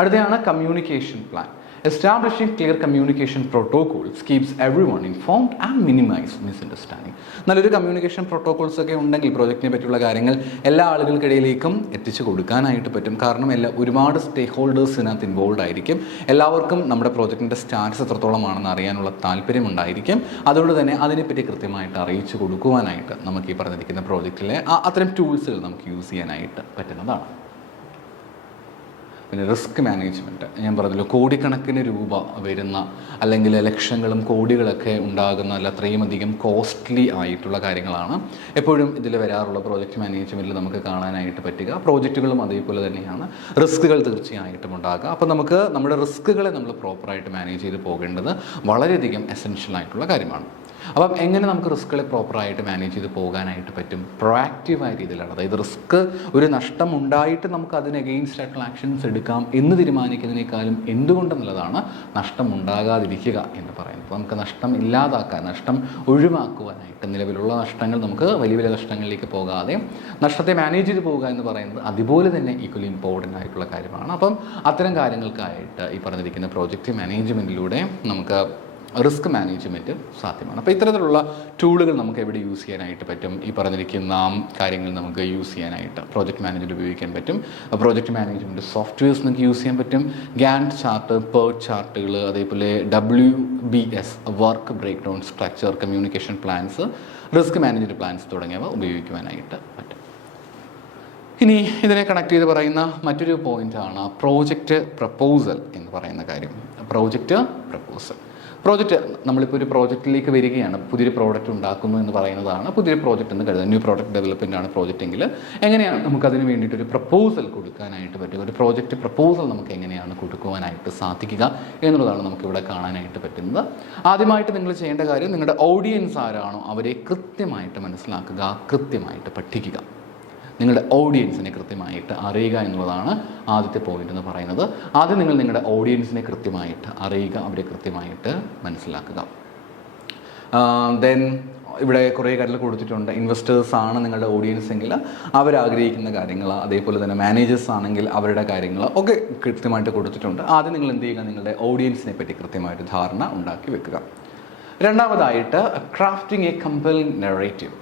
അടുത്തയാണ് communication plan. Establishing clear communication protocols keeps everyone informed and minimize misunderstanding. നല്ലൊരു കമ്മ്യൂണിക്കേഷൻ പ്രോട്ടോകോൾസ് ഒക്കെ ഉണ്ടെങ്കിൽ പ്രോജക്റ്റിനെ പറ്റിയുള്ള കാര്യങ്ങൾ എല്ലാ ആളുകൾക്കിടയിലേക്കും എത്തിച്ചു കൊടുക്കാനായിട്ട് പറ്റും. കാരണം ഒരുപാട് സ്റ്റേക്ക് ഹോൾഡേഴ്സ് ഇതിനകത്ത് ഇൻവോൾവ് ആയിരിക്കും. എല്ലാവർക്കും നമ്മുടെ പ്രോജക്റ്റിൻ്റെ സ്റ്റാറ്റസ് എത്രത്തോളമാണെന്ന് അറിയാനുള്ള താല്പര്യമുണ്ടായിരിക്കും. അതുകൊണ്ട് തന്നെ അതിനെപ്പറ്റി കൃത്യമായിട്ട് അറിയിച്ചു കൊടുക്കുവാനായിട്ട് നമുക്ക് ഈ പറഞ്ഞിരിക്കുന്ന പ്രോജക്റ്റിലെ അത്തരം ടൂൾസുകൾ നമുക്ക് യൂസ് ചെയ്യാനായിട്ട് പറ്റുന്നതാണ്. പിന്നെ റിസ്ക് മാനേജ്മെൻറ്റ്, ഞാൻ പറഞ്ഞല്ലോ കോടിക്കണക്കിന് രൂപ വരുന്ന അല്ലെങ്കിൽ ലക്ഷങ്ങളും കോടികളൊക്കെ ഉണ്ടാകുന്ന അല്ല അത്രയും അധികം കോസ്റ്റ്ലി ആയിട്ടുള്ള കാര്യങ്ങളാണ് എപ്പോഴും ഇതിൽ വരാറുള്ള പ്രോജക്റ്റ് മാനേജ്മെൻറ്റിൽ നമുക്ക് കാണാനായിട്ട് പറ്റുക. പ്രോജക്റ്റുകളും അതേപോലെ തന്നെയാണ്. റിസ്ക്കുകൾ തീർച്ചയായിട്ടും ഉണ്ടാകുക. അപ്പോൾ നമുക്ക് നമ്മുടെ റിസ്ക്കുകളെ നമ്മൾ പ്രോപ്പറായിട്ട് മാനേജ് ചെയ്ത് പോകേണ്ടത് വളരെയധികം എസെൻഷ്യൽ ആയിട്ടുള്ള കാര്യമാണ്. അപ്പം എങ്ങനെ നമുക്ക് റിസ്ക്കുകളെ പ്രോപ്പറായിട്ട് മാനേജ് ചെയ്ത് പോകാനായിട്ട് പറ്റും? പ്രൊആക്റ്റീവായ രീതിയിലാണ്. അതായത് റിസ്ക് ഒരു നഷ്ടം ഉണ്ടായിട്ട് നമുക്ക് അതിന് അഗെയിൻസ്റ്റ് ആയിട്ടുള്ള ആക്ഷൻസ് എടുക്കാം എന്ന് തീരുമാനിക്കുന്നതിനേക്കാളും എന്തുകൊണ്ട് നല്ലതാണ് നഷ്ടം ഉണ്ടാകാതിരിക്കുക എന്ന് പറയുന്നത്. നമുക്ക് നഷ്ടം ഇല്ലാതാക്കാൻ, നഷ്ടം ഒഴിവാക്കുവാനായിട്ട് നിലവിലുള്ള നഷ്ടങ്ങൾ നമുക്ക് വലിയ നഷ്ടങ്ങളിലേക്ക് പോകാതെ നഷ്ടത്തെ മാനേജ് ചെയ്ത് പോകുക എന്ന് പറയുന്നത് അതുപോലെ തന്നെ ഈക്വലി ഇമ്പോർട്ടൻ്റ് ആയിട്ടുള്ള കാര്യമാണ്. അപ്പം അത്തരം കാര്യങ്ങൾക്കായിട്ട് ഈ പറഞ്ഞിരിക്കുന്ന പ്രോജക്റ്റ് മാനേജ്മെൻറ്റിലൂടെ നമുക്ക് റിസ്ക് മാനേജ്മെൻറ്റ് സാധ്യമാണ്. അപ്പോൾ ഇത്തരത്തിലുള്ള ടൂളുകൾ നമുക്ക് എവിടെ യൂസ് ചെയ്യാനായിട്ട് പറ്റും? ഈ പറഞ്ഞിരിക്കുന്ന കാര്യങ്ങൾ നമുക്ക് യൂസ് ചെയ്യാനായിട്ട് പ്രോജക്റ്റ് മാനേജ്മെൻറ്റ് ഉപയോഗിക്കാൻ പറ്റും. പ്രോജക്റ്റ് മാനേജ്മെൻറ്റ് സോഫ്റ്റ്വെയർസ് നമുക്ക് യൂസ് ചെയ്യാൻ പറ്റും. ഗാൻറ്റ് ചാർട്ട്, പേർട്ട് ചാർട്ടുകൾ, അതേപോലെ WBS work break down structure, communication plans, risk management plans തുടങ്ങിയവ ഉപയോഗിക്കുവാനായിട്ട് പറ്റും. ഇനി ഇതിനെ കണക്ട് ചെയ്ത് പറയുന്ന മറ്റൊരു പോയിൻ്റാണ് പ്രോജക്റ്റ് പ്രപ്പോസൽ എന്ന് പറയുന്ന കാര്യം. Project proposal. പ്രോജക്റ്റ്, നമ്മളിപ്പോൾ ഒരു പ്രോജക്റ്റിലേക്ക് വരികയാണ്, പുതിയൊരു പ്രോഡക്റ്റ് ഉണ്ടാക്കുന്നു എന്ന് പറയുന്നതാണ് പുതിയൊരു പ്രോജക്റ്റ് എന്ന് കരുതുന്നത്. ന്യൂ പ്രോഡക്റ്റ് ഡെവലപ്മെൻ്റ് ആണ് പ്രോജക്റ്റ് എങ്കിൽ എങ്ങനെയാണ് നമുക്കതിന് വേണ്ടിയിട്ടൊരു പ്രപ്പോസൽ കൊടുക്കാനായിട്ട് പറ്റുക? ഒരു പ്രോജക്റ്റ് പ്രപ്പോസൽ നമുക്ക് എങ്ങനെയാണ് കൊടുക്കുവാനായിട്ട് സാധിക്കുക എന്നുള്ളതാണ് നമുക്കിവിടെ കാണാനായിട്ട് പറ്റുന്നത്. ആദ്യമായിട്ട് നിങ്ങൾ ചെയ്യേണ്ട കാര്യം നിങ്ങളുടെ ഓഡിയൻസ് ആരാണോ അവരെ കൃത്യമായിട്ട് മനസ്സിലാക്കുക, കൃത്യമായിട്ട് പഠിക്കുക. നിങ്ങളുടെ ഓഡിയൻസിനെ കൃത്യമായിട്ട് അറിയുക എന്നുള്ളതാണ് ആദ്യത്തെ പോയിന്റ് എന്ന് പറയുന്നത്. ആദ്യം നിങ്ങൾ നിങ്ങളുടെ ഓഡിയൻസിനെ കൃത്യമായിട്ട് അറിയുക, അവരെ കൃത്യമായിട്ട് മനസ്സിലാക്കുക. ദെൻ ഇവിടെ കുറേ കാര്യങ്ങൾ കൊടുത്തിട്ടുണ്ട്. ഇൻവെസ്റ്റേഴ്സ് ആണ് നിങ്ങളുടെ ഓഡിയൻസ് എങ്കിൽ അവരാഗ്രഹിക്കുന്ന കാര്യങ്ങൾ, അതേപോലെ തന്നെ മാനേജേഴ്സ് ആണെങ്കിൽ അവരുടെ കാര്യങ്ങൾ ഒക്കെ കൃത്യമായിട്ട് കൊടുത്തിട്ടുണ്ട്. ആദ്യം നിങ്ങൾ എന്ത് ചെയ്യുക? നിങ്ങളുടെ ഓഡിയൻസിനെ പറ്റി കൃത്യമായിട്ട് ധാരണ ഉണ്ടാക്കി വെക്കുക. രണ്ടാമതായിട്ട് crafting a compelling narrative.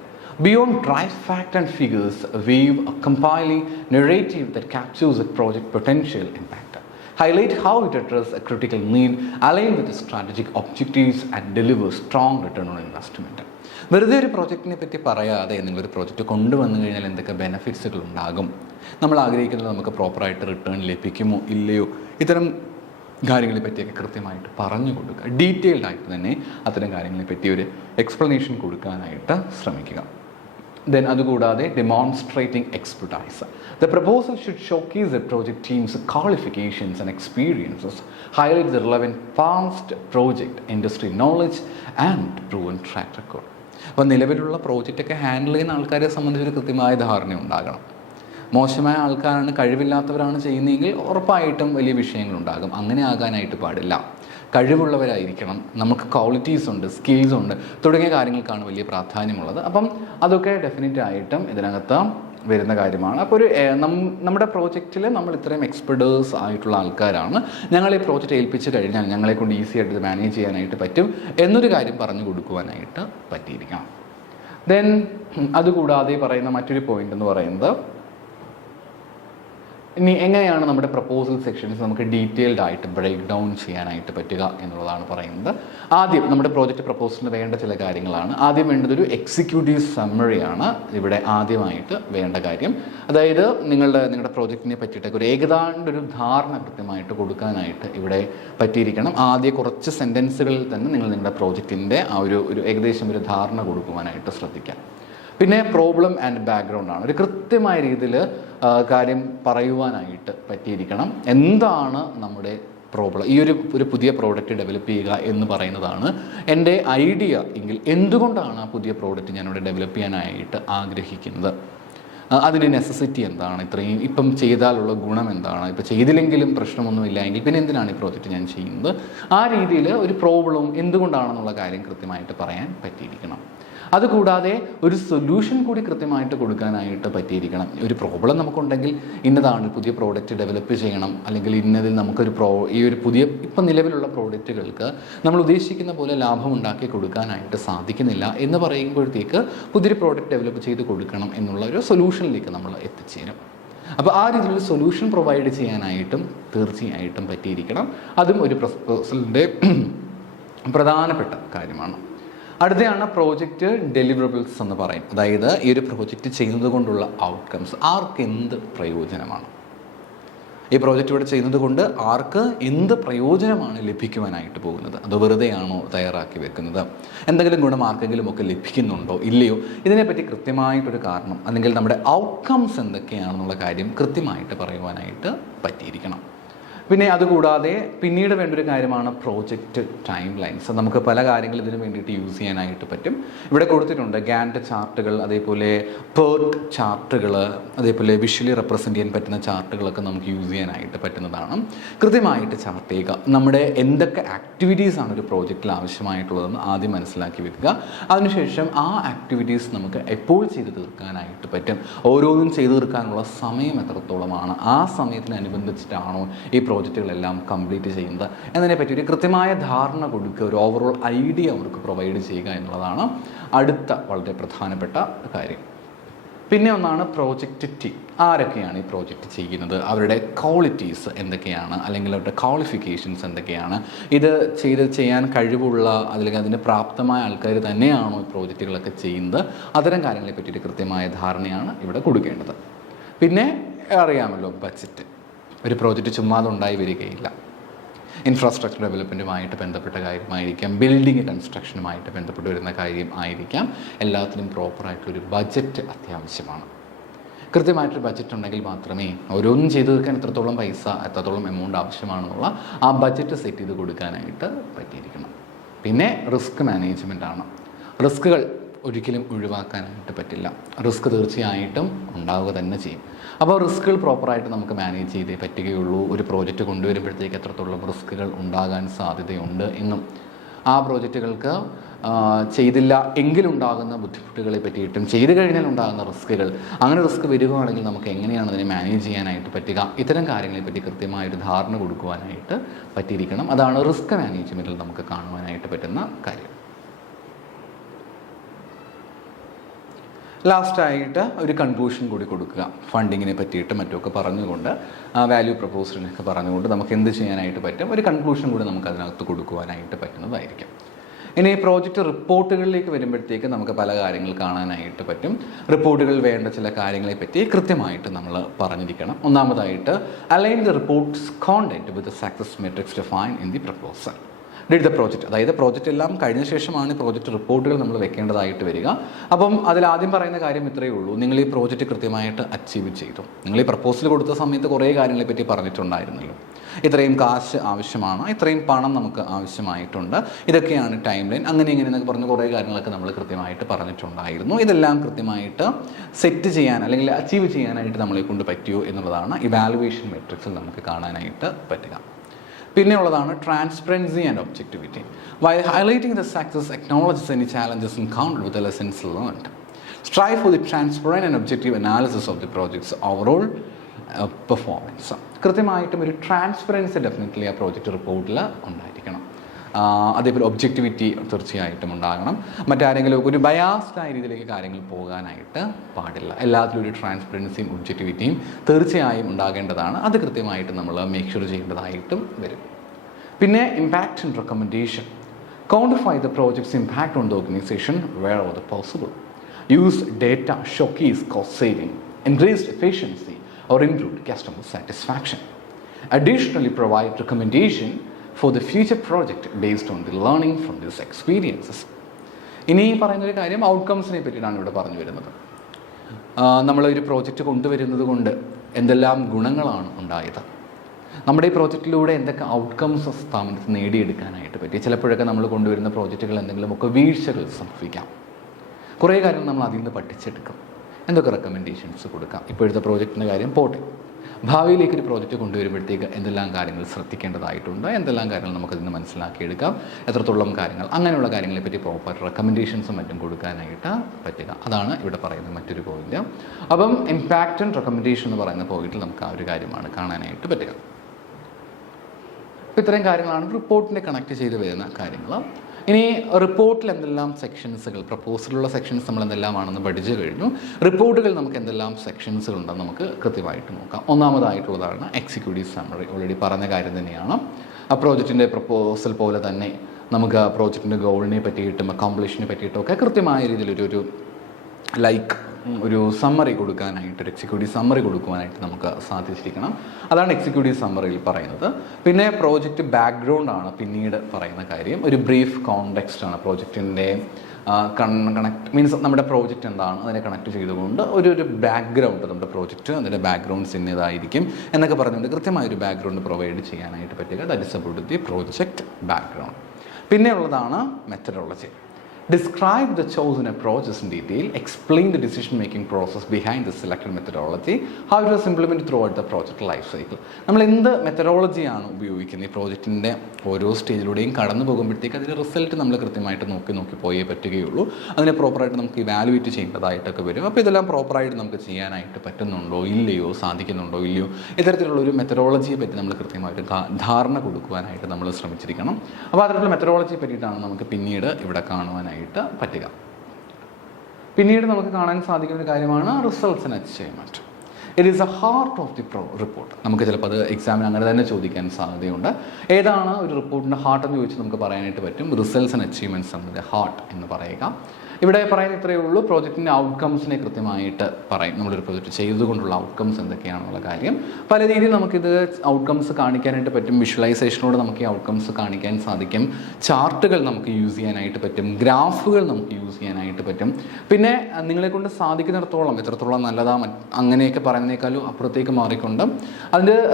Beyond dry fact and figures, weave a compelling narrative that captures a project potential impact. Highlight how it addresses a critical need, align with the strategic objectives and delivers strong return on investment. വെറുതെ ഒരു പ്രോജക്റ്റിനെ പറ്റി പറയാതെ നിങ്ങളൊരു project കൊണ്ടുവന്നു കഴിഞ്ഞാൽ എന്തൊക്കെ ബെനിഫിറ്റ്സുകൾ ഉണ്ടാകും, നമ്മൾ ആഗ്രഹിക്കുന്നത് നമുക്ക് പ്രോപ്പറായിട്ട് റിട്ടേൺ ലഭിക്കുമോ ഇല്ലയോ, ഇത്തരം കാര്യങ്ങളെ പറ്റിയൊക്കെ കൃത്യമായിട്ട് പറഞ്ഞു കൊടുക്കുക. ഡീറ്റെയിൽഡ് ആയിട്ട് തന്നെ അത്തരം കാര്യങ്ങളെ പറ്റി ഒരു എക്സ്പ്ലനേഷൻ കൊടുക്കാനായിട്ട് ശ്രമിക്കുക. Then അതുകൂടാതെ demonstrating expertise. The proposal should showcase the project team's qualifications and experiences, highlight the relevant past project industry knowledge and proven track record. അപ്പോൾ നിലവിലുള്ള പ്രോജക്റ്റൊക്കെ ഹാൻഡിൽ ചെയ്യുന്ന ആൾക്കാരെ സംബന്ധിച്ചൊരു കൃത്യമായ ധാരണ ഉണ്ടാകണം. മോശമായ ആൾക്കാരാണ്, കഴിവില്ലാത്തവരാണ് ചെയ്യുന്നതെങ്കിൽ ഉറപ്പായിട്ടും വലിയ വിഷയങ്ങളുണ്ടാകും. അങ്ങനെ ആകാനായിട്ട് പാടില്ല. കഴിവുള്ളവരായിരിക്കണം, നമുക്ക് ക്വാളിറ്റീസ് ഉണ്ട്, സ്കിൽസ് ഉണ്ട് തുടങ്ങിയ കാര്യങ്ങൾക്കാണ് വലിയ പ്രാധാന്യമുള്ളത്. അപ്പം അതൊക്കെ ഡെഫിനറ്റ് ആയിട്ടും ഇതിനകത്ത് വരുന്ന കാര്യമാണ്. അപ്പോൾ ഒരു നമ്മുടെ പ്രോജക്റ്റിൽ നമ്മൾ ഇത്രയും എക്സ്പെർട്ടേഴ്സ് ആയിട്ടുള്ള ആൾക്കാരാണ്, ഞങ്ങൾ ഈ പ്രോജക്റ്റ് ഏൽപ്പിച്ച് കഴിഞ്ഞാൽ ഞങ്ങളെ കൊണ്ട് ഈസി ആയിട്ട് ഇത് മാനേജ് ചെയ്യാനായിട്ട് പറ്റും എന്നൊരു കാര്യം പറഞ്ഞു കൊടുക്കുവാനായിട്ട് പറ്റിയിരിക്കണം. ദെൻ അതുകൂടാതെ പറയുന്ന മറ്റൊരു പോയിന്റ് എന്ന് പറയുന്നത് ഇനി എങ്ങനെയാണ് നമ്മുടെ പ്രപ്പോസൽ സെക്ഷൻസ് നമുക്ക് ഡീറ്റെയിൽഡ് ആയിട്ട് ബ്രേക്ക് ഡൗൺ ചെയ്യാനായിട്ട് പറ്റുക എന്നുള്ളതാണ് പറയുന്നത്. ആദ്യം നമ്മുടെ പ്രോജക്റ്റ് പ്രപ്പോസലിന് വേണ്ട ചില കാര്യങ്ങളാണ്. ആദ്യം വേണ്ടതൊരു എക്സിക്യൂട്ടീവ് സമ്മറിയാണ് ഇവിടെ ആദ്യമായിട്ട് വേണ്ട കാര്യം. അതായത് നിങ്ങളുടെ പ്രോജക്റ്റിനെ പറ്റിയിട്ടൊക്കെ ഒരു ഏകദാണ്ടൊരു ധാരണ കൃത്യമായിട്ട് കൊടുക്കാനായിട്ട് ഇവിടെ പറ്റിയിരിക്കണം. ആദ്യ കുറച്ച് സെൻറ്റൻസുകളിൽ തന്നെ നിങ്ങളുടെ പ്രോജക്റ്റിൻ്റെ ആ ഒരു ഏകദേശം ഒരു ധാരണ കൊടുക്കുവാനായിട്ട് ശ്രദ്ധിക്കാം. പിന്നെ പ്രോബ്ലം ആൻഡ് ബാക്ക്ഗ്രൗണ്ട് ആണ്. ഒരു കൃത്യമായ രീതിയിൽ കാര്യം പറയുവാനായിട്ട് പറ്റിയിരിക്കണം. എന്താണ് നമ്മുടെ പ്രോബ്ലം, ഈ ഒരു പുതിയ പ്രോഡക്റ്റ് ഡെവലപ്പ് ചെയ്യുക എന്ന് പറയുന്നതാണ് എൻ്റെ ഐഡിയ എങ്കിൽ എന്തുകൊണ്ടാണ് ആ പുതിയ പ്രോഡക്റ്റ് ഞാനിവിടെ ഡെവലപ്പ് ചെയ്യാനായിട്ട് ആഗ്രഹിക്കുന്നത്, അതിൻ്റെ നെസസിറ്റി എന്താണ്, ഇപ്പം ചെയ്താലുള്ള ഗുണം എന്താണ്, ഇപ്പം ചെയ്തില്ലെങ്കിലും പ്രശ്നമൊന്നുമില്ല എങ്കിൽ പിന്നെ എന്തിനാണ് ഈ പ്രോജക്റ്റ് ഞാൻ ചെയ്യുന്നത്, ആ രീതിയിൽ ഒരു പ്രോബ്ലം എന്തുകൊണ്ടാണെന്നുള്ള കാര്യം കൃത്യമായിട്ട് പറയാൻ പറ്റിയിരിക്കണം. അതുകൂടാതെ ഒരു സൊല്യൂഷൻ കൂടി കൃത്യമായിട്ട് കൊടുക്കാനായിട്ട് പറ്റിയിരിക്കണം. ഒരു പ്രോബ്ലം നമുക്കുണ്ടെങ്കിൽ ഇന്നതാണ് പുതിയ പ്രോഡക്റ്റ് ഡെവലപ്പ് ചെയ്യണം, അല്ലെങ്കിൽ ഇന്നതിൽ നമുക്കൊരു ഈ ഒരു പുതിയ ഇപ്പം നിലവിലുള്ള പ്രോഡക്റ്റുകൾക്ക് നമ്മൾ ഉദ്ദേശിക്കുന്ന പോലെ ലാഭം ഉണ്ടാക്കി കൊടുക്കാനായിട്ട് സാധിക്കുന്നില്ല എന്ന് പറയുമ്പോഴത്തേക്ക് പുതിയൊരു പ്രോഡക്റ്റ് ഡെവലപ്പ് ചെയ്ത് കൊടുക്കണം എന്നുള്ള ഒരു സൊല്യൂഷനിലേക്ക് നമ്മൾ എത്തിച്ചേരും. അപ്പോൾ ആ രീതിയിലുള്ള സൊല്യൂഷൻ പ്രൊവൈഡ് ചെയ്യാനായിട്ടും തീർച്ചയായിട്ടും പറ്റിയിരിക്കണം. അതും ഒരു പ്രപ്പോസലിൻ്റെ പ്രധാനപ്പെട്ട കാര്യമാണ്. അടുത്തയാണ് പ്രോജക്റ്റ് ഡെലിവറബിൾസ് എന്ന് പറയും. അതായത് ഈ ഒരു പ്രോജക്റ്റ് ചെയ്യുന്നത് കൊണ്ടുള്ള ഔട്ട്കംസ്, ആർക്ക് എന്ത് പ്രയോജനമാണ്, ഈ പ്രോജക്റ്റ് ഇവിടെ ചെയ്യുന്നത് കൊണ്ട് ആർക്ക് എന്ത് പ്രയോജനമാണ് ലഭിക്കുവാനായിട്ട് പോകുന്നത്, അത് വെറുതെയാണോ തയ്യാറാക്കി വെക്കുന്നത്, എന്തെങ്കിലും ഗുണം ആർക്കെങ്കിലും ഒക്കെ ലഭിക്കുന്നുണ്ടോ ഇല്ലയോ, ഇതിനെപ്പറ്റി കൃത്യമായിട്ടൊരു കാരണം അല്ലെങ്കിൽ നമ്മുടെ ഔട്ട്കംസ് എന്തൊക്കെയാണെന്നുള്ള കാര്യം കൃത്യമായിട്ട് പറയുവാനായിട്ട് പറ്റിയിരിക്കണം. പിന്നെ അതുകൂടാതെ പിന്നീട് വേണ്ടൊരു കാര്യമാണ് പ്രോജക്റ്റ് ടൈം ലൈൻസ്. നമുക്ക് പല കാര്യങ്ങളും ഇതിന് വേണ്ടിയിട്ട് യൂസ് ചെയ്യാനായിട്ട് പറ്റും. ഇവിടെ കൊടുത്തിട്ടുണ്ട് ഗാൻറ്റ് ചാർട്ടുകൾ, അതേപോലെ പേർട്ട് ചാർട്ടുകൾ, അതേപോലെ വിഷ്വലി റെപ്രസെൻറ്റ് ചെയ്യാൻ പറ്റുന്ന ചാർട്ടുകളൊക്കെ നമുക്ക് യൂസ് ചെയ്യാനായിട്ട് പറ്റുന്നതാണ്. കൃത്യമായിട്ട് ചാർട്ട് ചെയ്യുക, നമ്മുടെ എന്തൊക്കെ ആക്ടിവിറ്റീസാണ് ഒരു പ്രോജക്റ്റിൽ ആവശ്യമായിട്ടുള്ളതെന്ന് ആദ്യം മനസ്സിലാക്കി വെക്കുക. അതിനുശേഷം ആ ആക്ടിവിറ്റീസ് നമുക്ക് എപ്പോൾ ചെയ്ത് തീർക്കാനായിട്ട് പറ്റും, ഓരോന്നും ചെയ്തു തീർക്കാനുള്ള സമയം എത്രത്തോളമാണ്, ആ സമയത്തിനനുബന്ധിച്ചിട്ടാണോ ഈ പ്രോജക്റ്റുകളെല്ലാം കംപ്ലീറ്റ് ചെയ്യുന്നത് എന്നതിനെപ്പറ്റി ഒരു കൃത്യമായ ധാരണ കൊടുക്കുക, ഒരു ഓവറോൾ ഐഡിയ അവർക്ക് പ്രൊവൈഡ് ചെയ്യുക എന്നുള്ളതാണ് അടുത്ത വളരെ പ്രധാനപ്പെട്ട കാര്യം. പിന്നെ ഒന്നാണ് പ്രോജക്റ്റ് ടീം. ആരൊക്കെയാണ് ഈ പ്രോജക്റ്റ് ചെയ്യുന്നത്, അവരുടെ ക്വാളിറ്റീസ് എന്തൊക്കെയാണ്, അല്ലെങ്കിൽ അവരുടെ ക്വാളിഫിക്കേഷൻസ് എന്തൊക്കെയാണ്, ഇത് ചെയ്യാൻ കഴിവുള്ള അല്ലെങ്കിൽ അതിന് പ്രാപ്തമായ ആൾക്കാർ തന്നെയാണോ ഈ പ്രോജക്റ്റുകളൊക്കെ ചെയ്യുന്നത്, അത്തരം കാര്യങ്ങളെ പറ്റിയിട്ട് കൃത്യമായ ധാരണയാണ് ഇവിടെ കൊടുക്കേണ്ടത്. പിന്നെ അറിയാമല്ലോ ബഡ്ജറ്റ്. ഒരു പ്രോജക്റ്റ് ചുമ്മാതെ ഉണ്ടായി വരികയില്ല. ഇൻഫ്രാസ്ട്രക്ചർ ഡെവലപ്മെൻറ്റുമായിട്ട് ബന്ധപ്പെട്ട കാര്യമായിരിക്കാം, ബിൽഡിംഗ് കൺസ്ട്രക്ഷനുമായിട്ട് ബന്ധപ്പെട്ട് വരുന്ന കാര്യം ആയിരിക്കാം. എല്ലാത്തിനും പ്രോപ്പറായിട്ടൊരു ബഡ്ജറ്റ് അത്യാവശ്യമാണ്. കൃത്യമായിട്ടൊരു ബഡ്ജറ്റ് ഉണ്ടെങ്കിൽ മാത്രമേ ഓരോന്നും ചെയ്തു തീർക്കാൻ എത്രത്തോളം പൈസ, എത്രത്തോളം എമൗണ്ട് ആവശ്യമാണെന്നുള്ള ആ ബഡ്ജറ്റ് സെറ്റ് ചെയ്ത് കൊടുക്കാനായിട്ട് പറ്റിയിരിക്കണം. പിന്നെ റിസ്ക് മാനേജ്മെൻറ്റാണ്. റിസ്കുകൾ ഒരിക്കലും ഒഴിവാക്കാനായിട്ട് പറ്റില്ല. റിസ്ക് തീർച്ചയായിട്ടും ഉണ്ടാവുക തന്നെ ചെയ്യും. അപ്പോൾ റിസ്കുകൾ പ്രോപ്പറായിട്ട് നമുക്ക് മാനേജ് ചെയ്തേ പറ്റുകയുള്ളൂ. ഒരു പ്രോജക്റ്റ് കൊണ്ടുവരുമ്പോഴത്തേക്ക് എത്രത്തോളം റിസ്കുകൾ ഉണ്ടാകാൻ സാധ്യതയുണ്ട് എന്നും ആ പ്രോജക്റ്റുകൾക്ക് ചെയ്തില്ല എങ്കിലുണ്ടാകുന്ന ബുദ്ധിമുട്ടുകളെ പറ്റിയിട്ടും ചെയ്തു കഴിഞ്ഞാൽ ഉണ്ടാകുന്ന റിസ്കുകൾ, അങ്ങനെ റിസ്ക് വരികയാണെങ്കിൽ നമുക്ക് എങ്ങനെയാണ് അതിനെ മാനേജ് ചെയ്യാനായിട്ട് പറ്റുക, ഇത്തരം കാര്യങ്ങളെപ്പറ്റി കൃത്യമായൊരു ധാരണ കൊടുക്കുവാനായിട്ട് പറ്റിയിരിക്കണം. അതാണ് റിസ്ക് മാനേജ്മെൻറ്റിൽ നമുക്ക് കാണുവാനായിട്ട് പറ്റുന്ന കാര്യം. ലാസ്റ്റായിട്ട് ഒരു കൺക്ലൂഷൻ കൂടി കൊടുക്കുക. ഫണ്ടിങ്ങിനെ പറ്റിയിട്ട് മറ്റുമൊക്കെ പറഞ്ഞുകൊണ്ട്, വാല്യൂ പ്രപ്പോസലിനൊക്കെ പറഞ്ഞുകൊണ്ട് നമുക്ക് എന്ത് ചെയ്യാനായിട്ട് പറ്റും, ഒരു കൺക്ലൂഷൻ കൂടി നമുക്ക് അതിനകത്ത് കൊടുക്കുവാനായിട്ട് പറ്റുന്നതായിരിക്കും. ഇനി പ്രോജക്റ്റ് റിപ്പോർട്ടുകളിലേക്ക് വരുമ്പോഴത്തേക്ക് നമുക്ക് പല കാര്യങ്ങൾ കാണാനായിട്ട് പറ്റും. റിപ്പോർട്ടുകൾ വേണ്ട ചില കാര്യങ്ങളെ പറ്റി കൃത്യമായിട്ട് നമ്മൾ പറഞ്ഞിരിക്കണം. ഒന്നാമതായിട്ട് align the reports content with success metrics define in the proposal. Did the project, അതായത് പ്രോജക്റ്റ് എല്ലാം കഴിഞ്ഞ ശേഷമാണ് പ്രോജക്റ്റ് റിപ്പോർട്ടുകൾ നമ്മൾ വെക്കേണ്ടതായിട്ട് വരിക. അപ്പം അതിലാദ്യം പറയുന്ന കാര്യം ഇത്രയേ ഉള്ളൂ, നിങ്ങൾ ഈ പ്രോജക്റ്റ് കൃത്യമായിട്ട് അച്ചീവ് ചെയ്തു. നിങ്ങൾ ഈ പ്രപ്പോസൽ കൊടുത്ത സമയത്ത് കുറേ കാര്യങ്ങളെ പറ്റി പറഞ്ഞിട്ടുണ്ടായിരുന്നല്ലോ. ഇത്രയും കാശ് ആവശ്യമാണ്, ഇത്രയും പണം നമുക്ക് ആവശ്യമായിട്ടുണ്ട്, ഇതൊക്കെയാണ് ടൈം ലൈൻ, അങ്ങനെ ഇങ്ങനെ എന്നൊക്കെ പറഞ്ഞ് കുറേ കാര്യങ്ങളൊക്കെ നമ്മൾ കൃത്യമായിട്ട് പറഞ്ഞിട്ടുണ്ടായിരുന്നു. ഇതെല്ലാം കൃത്യമായിട്ട് സെറ്റ് ചെയ്യാൻ അല്ലെങ്കിൽ അച്ചീവ് ചെയ്യാനായിട്ട് നമ്മളെ കൊണ്ട് പറ്റിയോ എന്നുള്ളതാണ് ഇവാലുവേഷൻ മെട്രിക്സിൽ നമുക്ക് കാണാനായിട്ട് പറ്റുക. പിന്നെ ഉള്ളതാണ് transparency and objectivity. While highlighting the success acknowledges any challenges encountered with the lessons learned. Strive for the transparent and objective analysis of the projects overall performance. കൃത്യമായിട്ടും ഒരു ട്രാൻസ്പെറൻസി ഡെഫിനറ്റ്ലി ആ പ്രോജക്റ്റ് റിപ്പോർട്ടിൽ ഉണ്ടായിരിക്കണം. അതേപോലെ ഒബ്ജക്റ്റിവിറ്റി തീർച്ചയായിട്ടും ഉണ്ടാകണം. മറ്റാരെങ്കിലും ഒരു ബയാസ്ഡ് ആയ രീതിയിലേക്ക് കാര്യങ്ങൾ പോകാനായിട്ട് പാടില്ല. എല്ലാത്തിലും ഒരു ട്രാൻസ്പെറൻസിയും ഒബ്ജക്റ്റിവിറ്റിയും തീർച്ചയായും ഉണ്ടാകേണ്ടതാണ്. അത് കൃത്യമായിട്ട് നമ്മൾ മേക്ക് ഷുവർ ചെയ്യേണ്ടതായിട്ടും വരും. പിന്നെ impact and recommendation. Quantify the project's impact on the organization wherever possible. Use data showcase cost saving, increased efficiency, or improved customer satisfaction. Additionally, provide recommendation for the future project based on the learning from these experiences. ഇനി പറയുന്നൊരു കാര്യം ഔട്ട്കംസിനെ പറ്റിയിട്ടാണ് ഇവിടെ പറഞ്ഞു വരുന്നത്. നമ്മളൊരു project കൊണ്ടുവരുന്നത് കൊണ്ട് എന്തെല്ലാം ഗുണങ്ങളാണ് ഉണ്ടായത്, നമ്മുടെ ഈ പ്രോജക്റ്റിലൂടെ എന്തൊക്കെ ഔട്ട്കംസ് സ്ഥാപനത്തിൽ നേടിയെടുക്കാനായിട്ട് പറ്റി. ചിലപ്പോഴൊക്കെ നമ്മൾ കൊണ്ടുവരുന്ന പ്രോജക്റ്റുകൾ എന്തെങ്കിലുമൊക്കെ വീഴ്ചകൾ സംഭവിക്കാം. കുറേ കാര്യങ്ങൾ നമ്മൾ അതിൽ നിന്ന് പഠിച്ചെടുക്കും. എന്തൊക്കെ റെക്കമെൻഡേഷൻസ് കൊടുക്കാം. ഇപ്പോഴത്തെ പ്രോജക്റ്റിൻ്റെ കാര്യം പോട്ടെ, ഭാവിയിലേക്ക് ഒരു പ്രോജക്റ്റ് കൊണ്ടുവരുമ്പോഴത്തേക്ക് എന്തെല്ലാം കാര്യങ്ങൾ ശ്രദ്ധിക്കേണ്ടതായിട്ടുണ്ട്, എന്തെല്ലാം കാര്യങ്ങൾ നമുക്കതിൽ നിന്ന് മനസ്സിലാക്കിയെടുക്കാം, എത്രത്തോളം കാര്യങ്ങൾ, അങ്ങനെയുള്ള കാര്യങ്ങളെ പറ്റി പ്രോപ്പർ റെക്കമെൻഡേഷൻസും മറ്റും കൊടുക്കാനായിട്ട് പറ്റുക. അതാണ് ഇവിടെ പറയുന്ന മറ്റൊരു പോയിന്റ്. അപ്പം ഇമ്പാക്റ്റ് ആൻഡ് റെക്കമെൻഡേഷൻ എന്ന് പറയുന്ന പോയിന്റിൽ നമുക്ക് ആ ഒരു കാര്യമാണ് കാണാനായിട്ട് പറ്റുക. അപ്പോൾ ഇത്രയും കാര്യങ്ങളാണ് റിപ്പോർട്ടിനെ കണക്ട് ചെയ്ത് വരുന്ന കാര്യങ്ങൾ. ഇനി റിപ്പോർട്ടിൽ എന്തെല്ലാം സെക്ഷൻസുകൾ, പ്രപ്പോസലുള്ള സെക്ഷൻസ് നമ്മൾ എന്തെല്ലാമാണെന്ന് പഠിച്ചു കഴിഞ്ഞു. റിപ്പോർട്ടുകൾ നമുക്ക് എന്തെല്ലാം സെക്ഷൻസുകൾ ഉണ്ടെന്ന് നമുക്ക് കൃത്യമായിട്ട് നോക്കാം. ഒന്നാമതായിട്ടുള്ളതാണ് എക്സിക്യൂട്ടീവ് സമ്മറി. ഓൾറെഡി പറഞ്ഞ കാര്യം തന്നെയാണ്. ആ പ്രോജക്റ്റിൻ്റെ പ്രപ്പോസൽ പോലെ തന്നെ നമുക്ക് ആ പ്രോജക്റ്റിൻ്റെ ഗോളിനെ പറ്റിയിട്ടും അക്കോംപ്ലിഷിനെ പറ്റിയിട്ടും ഒക്കെ കൃത്യമായ രീതിയിലൊരു ഒരു സമ്മറി കൊടുക്കാനായിട്ട്, ഒരു എക്സിക്യൂട്ടീവ് സമ്മറി കൊടുക്കുവാനായിട്ട് നമുക്ക് സാധിച്ചിരിക്കണം. അതാണ് എക്സിക്യൂട്ടീവ് സമ്മറിയിൽ പറയുന്നത്. പിന്നെ പ്രോജക്റ്റ് ബാക്ക്ഗ്രൗണ്ടാണ് പിന്നീട് പറയുന്ന കാര്യം. ഒരു ബ്രീഫ് കോണ്ടെക്സ്റ്റ് ആണ് പ്രോജക്റ്റിൻ്റെ കണക്ട് മീൻസ് നമ്മുടെ പ്രോജക്റ്റ് എന്താണ് അതിനെ കണക്ട് ചെയ്തുകൊണ്ട് ഒരു ബാക്ക്ഗ്രൗണ്ട്, നമ്മുടെ പ്രോജക്റ്റ് അതിൻ്റെ ബാക്ക്ഗ്രൗണ്ട്സ് ഇന്നതായിരിക്കും എന്നൊക്കെ പറഞ്ഞുകൊണ്ട് കൃത്യമായൊരു ബാക്ക്ഗ്രൗണ്ട് പ്രൊവൈഡ് ചെയ്യാനായിട്ട് പറ്റുക. That is about the project background. പിന്നെ ഉള്ളതാണ് methodology. Describe the chosen approaches in detail. Explain the decision-making process behind the selected methodology. How it was implemented throughout the project life cycle. നമ്മൾ എന്ത് മെത്തഡോളജിയാണ് ഉപയോഗിക്കുന്നത് ഈ പ്രോജക്റ്റിൻ്റെ ഓരോ സ്റ്റേജിലൂടെയും കടന്നു പോകുമ്പോഴത്തേക്ക് അതിൻ്റെ റിസൾട്ട് നമ്മൾ കൃത്യമായിട്ട് നോക്കി പോയേ പറ്റുകയുള്ളൂ. അതിനെ പ്രോപ്പറായിട്ട് നമുക്ക് ഇവാലുവേറ്റ് ചെയ്യേണ്ടതായിട്ടൊക്കെ വരും. അപ്പോൾ ഇതെല്ലാം പ്രോപ്പറായിട്ട് നമുക്ക് ചെയ്യാനായിട്ട് പറ്റുന്നുണ്ടോ ഇല്ലയോ, സാധിക്കുന്നുണ്ടോ ഇല്ലയോ, ഇത്തരത്തിലുള്ള ഒരു മെത്തഡോളജിയെ പറ്റി നമ്മൾ കൃത്യമായിട്ട് ധാരണ കൊടുക്കുവാനായിട്ട് നമ്മൾ ശ്രമിച്ചിരിക്കണം. അപ്പോൾ അതിലുള്ള മെത്തഡോളജിയെ പറ്റിയിട്ടാണ് നമുക്ക് പിന്നീട് ഇവിടെ കാണുവാനായിട്ട് പറ്റുക. പിന്നീട് നമുക്ക് കാണാൻ സാധിക്കുന്ന ഒരു കാര്യമാണ് results and achievement. It is A heart of the report. നമുക്ക് ചിലപ്പോൾ അത് എക്സാമിന് അങ്ങനെ തന്നെ ചോദിക്കാൻ സാധ്യതയുണ്ട്. ഏതാണ് ഒരു റിപ്പോർട്ടിൻ്റെ ഹാർട്ട് എന്ന് ചോദിച്ചാൽ നമുക്ക് പറയാനായിട്ട് പറ്റും റിസൾട്ട്സ് ആൻഡ് അച്ചീവ്മെൻറ്റ്സ് എന്നതിൻ്റെ ഹാർട്ട് എന്ന് പറയുക. ഇവിടെ പറയുന്ന ഇത്രയേ ഉള്ളൂ. പ്രോജക്റ്റിൻ്റെ ഔട്ട്കംസിനെ കൃത്യമായിട്ട് പറയും. നമ്മളൊരു പ്രോജക്റ്റ് ചെയ്തുകൊണ്ടുള്ള ഔട്ട്കംസ് എന്തൊക്കെയാണെന്നുള്ള കാര്യം പല രീതിയിൽ നമുക്കിത് ഔട്ട്കംസ് കാണിക്കാനായിട്ട് പറ്റും. വിഷ്വലൈസേഷനോട് നമുക്ക് ഈ ഔട്ട്കംസ് കാണിക്കാൻ സാധിക്കും. ചാർട്ടുകൾ നമുക്ക് യൂസ് ചെയ്യാനായിട്ട് പറ്റും. ഗ്രാഫുകൾ നമുക്ക് യൂസ് ചെയ്യാനായിട്ട് പറ്റും. പിന്നെ നിങ്ങളെക്കൊണ്ട് സാധിക്കുന്നിടത്തോളം എത്രത്തോളം നല്ലതാ അങ്ങനെയൊക്കെ പറയുന്നതിനേക്കാളും അപ്പുറത്തേക്ക് മാറിക്കൊണ്ട്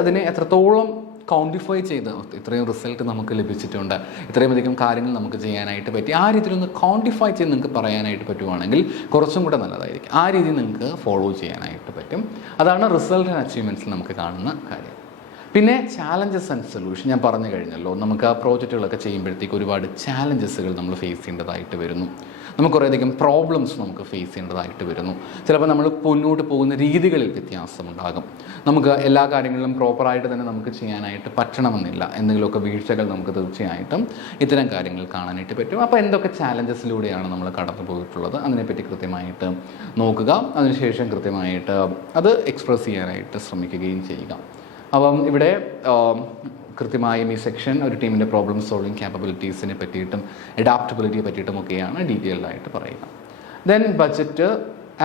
അതിനെ എത്രത്തോളം ക്വാണ്ടിഫൈ ചെയ്ത് ഇത്രയും റിസൾട്ട് നമുക്ക് ലഭിച്ചിട്ടുണ്ട്, ഇത്രയും അധികം കാര്യങ്ങൾ നമുക്ക് ചെയ്യാനായിട്ട് പറ്റി, ആ രീതിയിലൊന്ന് ക്വാണ്ടിഫൈ ചെയ്ത് നിങ്ങൾക്ക് പറയാനായിട്ട് പറ്റുവാണെങ്കിൽ കുറച്ചും കൂടെ നല്ലതായിരിക്കും. ആ രീതിയിൽ നിങ്ങൾക്ക് ഫോളോ ചെയ്യാനായിട്ട് പറ്റും. അതാണ് റിസൾട്ട് ആൻഡ് അച്ചീവ്മെൻറ്റ്സിൽ നമുക്ക് കാണുന്ന കാര്യം. പിന്നെ ചാലഞ്ചസ് ആൻഡ് സൊല്യൂഷൻ ഞാൻ പറഞ്ഞു കഴിഞ്ഞല്ലോ. നമുക്ക് ആ പ്രോജക്റ്റുകളൊക്കെ ചെയ്യുമ്പോഴത്തേക്ക് ഒരുപാട് ചാലഞ്ചസുകൾ നമ്മൾ ഫേസ് ചെയ്യേണ്ടതായിട്ട് വരുന്നു. നമുക്ക് കുറേയധികം പ്രോബ്ലംസ് നമുക്ക് ഫേസ് ചെയ്യേണ്ടതായിട്ട് വരുന്നു. ചിലപ്പോൾ നമ്മൾ മുന്നോട്ട് പോകുന്ന രീതികളിൽ വ്യത്യാസമുണ്ടാകും. നമുക്ക് എല്ലാ കാര്യങ്ങളിലും പ്രോപ്പറായിട്ട് തന്നെ നമുക്ക് ചെയ്യാനായിട്ട് പറ്റണമെന്നില്ല. എന്തെങ്കിലുമൊക്കെ വീഴ്ചകൾ നമുക്ക് തീർച്ചയായിട്ടും ഇത്തരം കാര്യങ്ങൾ കാണാനായിട്ട് പറ്റും. അപ്പോൾ എന്തൊക്കെ ചാലഞ്ചസിലൂടെയാണ് നമ്മൾ കടന്നു പോയിട്ടുള്ളത് അതിനെപ്പറ്റി കൃത്യമായിട്ട് നോക്കുക. അതിനുശേഷം കൃത്യമായിട്ട് അത് എക്സ്പ്രസ് ചെയ്യാനായിട്ട് ശ്രമിക്കുകയും ചെയ്യുക. അപ്പം ഇവിടെ കൃത്യമായും ഈ സെക്ഷൻ ഒരു ടീമിൻ്റെ പ്രോബ്ലം സോൾവിങ് ക്യാപ്പബിലിറ്റീസിനെ പറ്റിയിട്ടും അഡാപ്റ്റബിലിറ്റിയെ പറ്റിയിട്ടും ഒക്കെയാണ് ഡീറ്റെയിൽഡായിട്ട് പറയുക. Then budget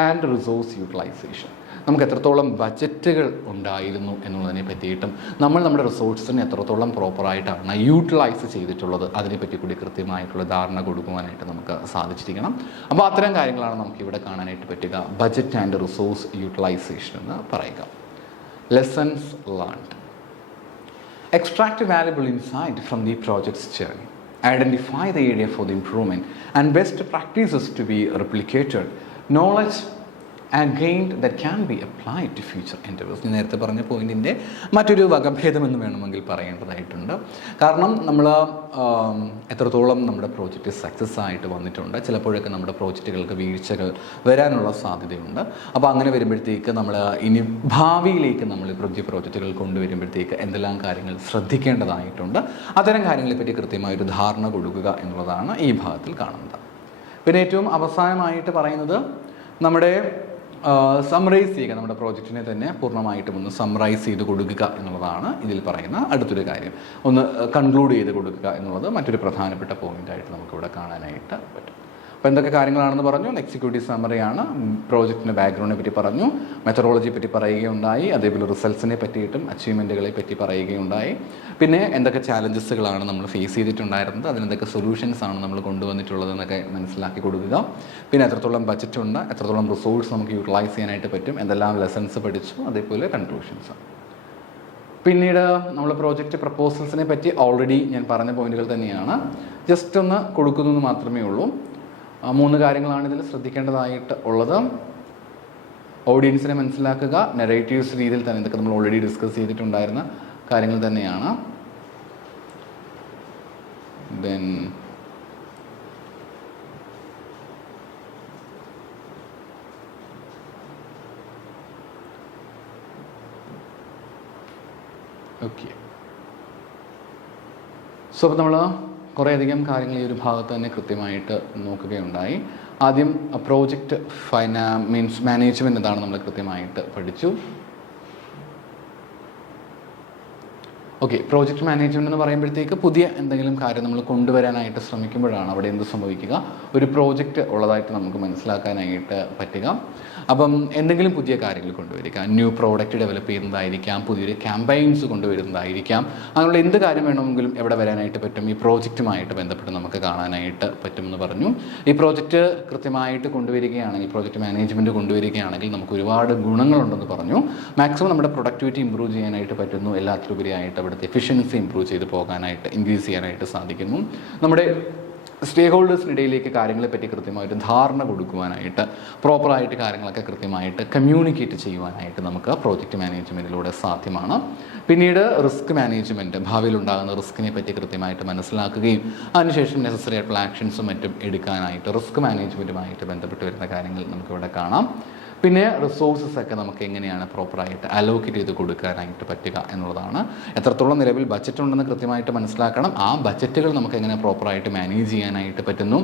and resource utilisation. നമുക്ക് എത്രത്തോളം ബഡ്ജറ്റുകൾ ഉണ്ടായിരുന്നു എന്നുള്ളതിനെ പറ്റിയിട്ടും നമ്മുടെ റിസോഴ്സിനെ എത്രത്തോളം പ്രോപ്പറായിട്ടാണ് യൂട്ടിലൈസ് ചെയ്തിട്ടുള്ളത് അതിനെപ്പറ്റി കൂടി കൃത്യമായിട്ടുള്ള ധാരണ കൊടുക്കുവാനായിട്ട് നമുക്ക് സാധിച്ചിരിക്കണം. അപ്പോൾ അത്തരം കാര്യങ്ങളാണ് നമുക്കിവിടെ കാണാനായിട്ട് പറ്റുക. ബഡ്ജറ്റ് ആൻഡ് റിസോഴ്സ് യൂട്ടിലൈസേഷൻ എന്ന് പറയുക. Lessons learned. Extract valuable insight from the project's journey. Identify the area for the improvement and best practices to be replicated. Knowledge again that can be applied to future enterprise. ഞാൻ നേരത്തെ പറഞ്ഞ പോയിൻറ്റിൻ്റെ മറ്റൊരു വകഭേദമെന്ന് വേണമെങ്കിൽ പറയേണ്ടതായിട്ടുണ്ട്. കാരണം നമ്മൾ എത്രത്തോളം നമ്മുടെ പ്രോജക്റ്റ് സക്സസ് ആയിട്ട് വന്നിട്ടുണ്ട്, ചിലപ്പോഴൊക്കെ നമ്മുടെ പ്രോജക്റ്റുകൾക്ക് വീഴ്ചകൾ വരാനുള്ള സാധ്യതയുണ്ട്. അപ്പോൾ അങ്ങനെ വരുമ്പോഴത്തേക്ക് നമ്മൾ ഇനി ഭാവിയിലേക്ക് നമ്മൾ പുതിയ പ്രോജക്റ്റുകൾ കൊണ്ടുവരുമ്പോഴത്തേക്ക് എന്തെല്ലാം കാര്യങ്ങൾ ശ്രദ്ധിക്കേണ്ടതായിട്ടുണ്ട്, അത്തരം കാര്യങ്ങളെപ്പറ്റി കൃത്യമായൊരു ധാരണ കൊടുക്കുക എന്നുള്ളതാണ് ഈ ഭാഗത്തിൽ കാണുന്നത്. പിന്നെ ഏറ്റവും അവസാനമായിട്ട് പറയുന്നത് നമ്മുടെ സമ്മറൈസ് ചെയ്യുക, നമ്മുടെ പ്രോജക്റ്റിനെ തന്നെ പൂർണ്ണമായിട്ടും ഒന്ന് സമ്മറൈസ് ചെയ്ത് കൊടുക്കുക എന്നുള്ളതാണ് ഇതിൽ പറയുന്ന അടുത്തൊരു കാര്യം. ഒന്ന് കൺക്ലൂഡ് ചെയ്ത് കൊടുക്കുക എന്നുള്ളത് മറ്റൊരു പ്രധാനപ്പെട്ട പോയിൻ്റായിട്ട് നമുക്കിവിടെ കാണാനായിട്ട് പറ്റും. അപ്പോൾ എന്തൊക്കെ കാര്യങ്ങളാണെന്ന് പറഞ്ഞു. എക്സിക്യൂട്ടീവ് സമ്മറിയാണ്, പ്രോജക്റ്റിൻ്റെ ബാക്ക്ഗ്രൗണ്ടിനെ പറ്റി പറഞ്ഞു, മെത്തഡോളജിയെ പറ്റി പറയുകയുണ്ടായി, അതേപോലെ റിസൾട്ട്സിനെ പറ്റിയിട്ടും അച്ചീവ്മെൻറ്റുകളെ പറ്റി പറയുകയുണ്ടായി. പിന്നെ എന്തൊക്കെ ചാലഞ്ചസുകളാണ് നമ്മൾ ഫേസ് ചെയ്തിട്ടുണ്ടായിരുന്നത്, അതിനെന്തൊക്കെ സൊല്യൂഷൻസ് ആണ് നമ്മൾ കൊണ്ടുവന്നിട്ടുള്ളതെന്നൊക്കെ മനസ്സിലാക്കി കൊടുക്കുക. പിന്നെ എത്രത്തോളം ബജറ്റ് ഉണ്ട്, എത്രത്തോളം റിസോഴ്സ് നമുക്ക് യൂട്ടിലൈസ് ചെയ്യാനായിട്ട് പറ്റും, എന്തെല്ലാം ലെസൺസ് പഠിച്ചു, അതേപോലെ കൺക്ലൂഷൻസ്. പിന്നീട് നമ്മൾ പ്രോജക്റ്റ് പ്രപ്പോസൽസിനെ പറ്റി ഓൾറെഡി ഞാൻ പറഞ്ഞ പോയിന്റുകൾ തന്നെയാണ്, ജസ്റ്റ് ഒന്ന് കൊടുക്കുന്നു മാത്രമേ ഉള്ളൂ. 3 കാര്യങ്ങളാണ് ഇതിൽ ശ്രദ്ധിക്കേണ്ടതായിട്ട് ഉള്ളത്. ഓഡിയൻസിനെ മനസ്സിലാക്കുക, നെറേറ്റീവ്സ് രീതിയിൽ തന്നെ, ഇതൊക്കെ നമ്മൾ ഓൾറെഡി ഡിസ്കസ് ചെയ്തിട്ടുണ്ടായിരുന്ന കാര്യങ്ങൾ തന്നെയാണ്. ദെൻ ഓക്കെ, സോ അപ്പോൾ നമ്മൾ കുറേയധികം കാര്യങ്ങൾ ഈ ഒരു ഭാഗത്ത് തന്നെ കൃത്യമായിട്ട് നോക്കുകയുണ്ടായി. ആദ്യം പ്രോജക്റ്റ് മീൻസ് മാനേജ്മെൻറ്റ് എന്താണ് നമ്മൾ കൃത്യമായിട്ട് പഠിച്ചു. ഓക്കെ, പ്രോജക്റ്റ് മാനേജ്മെൻറ്റ് എന്ന് പറയുമ്പോഴത്തേക്ക് പുതിയ എന്തെങ്കിലും കാര്യം നമ്മൾ കൊണ്ടുവരാനായിട്ട് ശ്രമിക്കുമ്പോഴാണ് അവിടെ എന്ത് സംഭവിക്കുക, ഒരു പ്രോജക്റ്റ് ഉള്ളതായിട്ട് നമുക്ക് മനസ്സിലാക്കാനായിട്ട് പറ്റുക. അപ്പം എന്തെങ്കിലും പുതിയ കാര്യങ്ങൾ കൊണ്ടുവരിക, ന്യൂ പ്രോഡക്റ്റ് ഡെവലപ്പ് ചെയ്യുന്നതായിരിക്കാം, പുതിയൊരു ക്യാമ്പയിൻസ് കൊണ്ടുവരുന്നതായിരിക്കാം, അങ്ങനെയുള്ള എന്ത് കാര്യം വേണമെങ്കിലും എവിടെ വരാനായിട്ട് പറ്റും, ഈ പ്രോജക്റ്റുമായിട്ട് ബന്ധപ്പെട്ട് നമുക്ക് കാണാനായിട്ട് പറ്റുമെന്ന് പറഞ്ഞു. ഈ പ്രോജക്റ്റ് കൃത്യമായിട്ട് കൊണ്ടുവരികയാണെങ്കിൽ, പ്രോജക്റ്റ് മാനേജ്മെൻറ്റ് കൊണ്ടുവരികയാണെങ്കിൽ നമുക്ക് ഒരുപാട് ഗുണങ്ങളുണ്ടെന്ന് പറഞ്ഞു. മാക്സിമം നമ്മുടെ പ്രൊഡക്ടിവിറ്റി ഇമ്പ്രൂവ് ചെയ്യാനായിട്ട് പറ്റുന്നു, എല്ലാത്തിലുപരിയായിട്ട് അവിടുത്തെ എഫിഷ്യൻസി ഇമ്പ്രൂവ് ചെയ്ത് പോകാനായിട്ട്, ഇൻക്രീസ് ചെയ്യാനായിട്ട് സാധിക്കുന്നു. നമ്മുടെ സ്റ്റേക്ക് ഹോൾഡേഴ്സിനിടയിലേക്ക് കാര്യങ്ങളെപ്പറ്റി കൃത്യമായിട്ട് ധാരണ കൊടുക്കുവാനായിട്ട്, പ്രോപ്പറായിട്ട് കാര്യങ്ങളൊക്കെ കൃത്യമായിട്ട് കമ്മ്യൂണിക്കേറ്റ് ചെയ്യുവാനായിട്ട് നമുക്ക് പ്രോജക്റ്റ് മാനേജ്മെൻറ്റിലൂടെ സാധ്യമാണ്. പിന്നീട് റിസ്ക് മാനേജ്മെൻറ്റ്, ഭാവിയിലുണ്ടാകുന്ന റിസ്കിനെ പറ്റി കൃത്യമായിട്ട് മനസ്സിലാക്കുകയും അതിനുശേഷം നെസസറി ആയിട്ടുള്ള ആക്ഷൻസും മറ്റും എടുക്കാനായിട്ട് റിസ്ക് മാനേജ്മെൻറ്റുമായിട്ട് ബന്ധപ്പെട്ട് വരുന്ന കാര്യങ്ങൾ നമുക്കിവിടെ കാണാം. പിന്നെ റിസോഴ്സസ് ഒക്കെ നമുക്ക് എങ്ങനെയാണ് പ്രോപ്പറായിട്ട് അലോക്കേറ്റ് ചെയ്ത് കൊടുക്കാനായിട്ട് പറ്റുക എന്നുള്ളതാണ്. എത്രത്തോളം നിലവിൽ ബജറ്റ് ഉണ്ടെന്ന് കൃത്യമായിട്ട് മനസ്സിലാക്കണം. ആ ബജറ്റുകൾ നമുക്ക് എങ്ങനെ പ്രോപ്പറായിട്ട് മാനേജ് ചെയ്യാനായിട്ട് പറ്റുന്നു,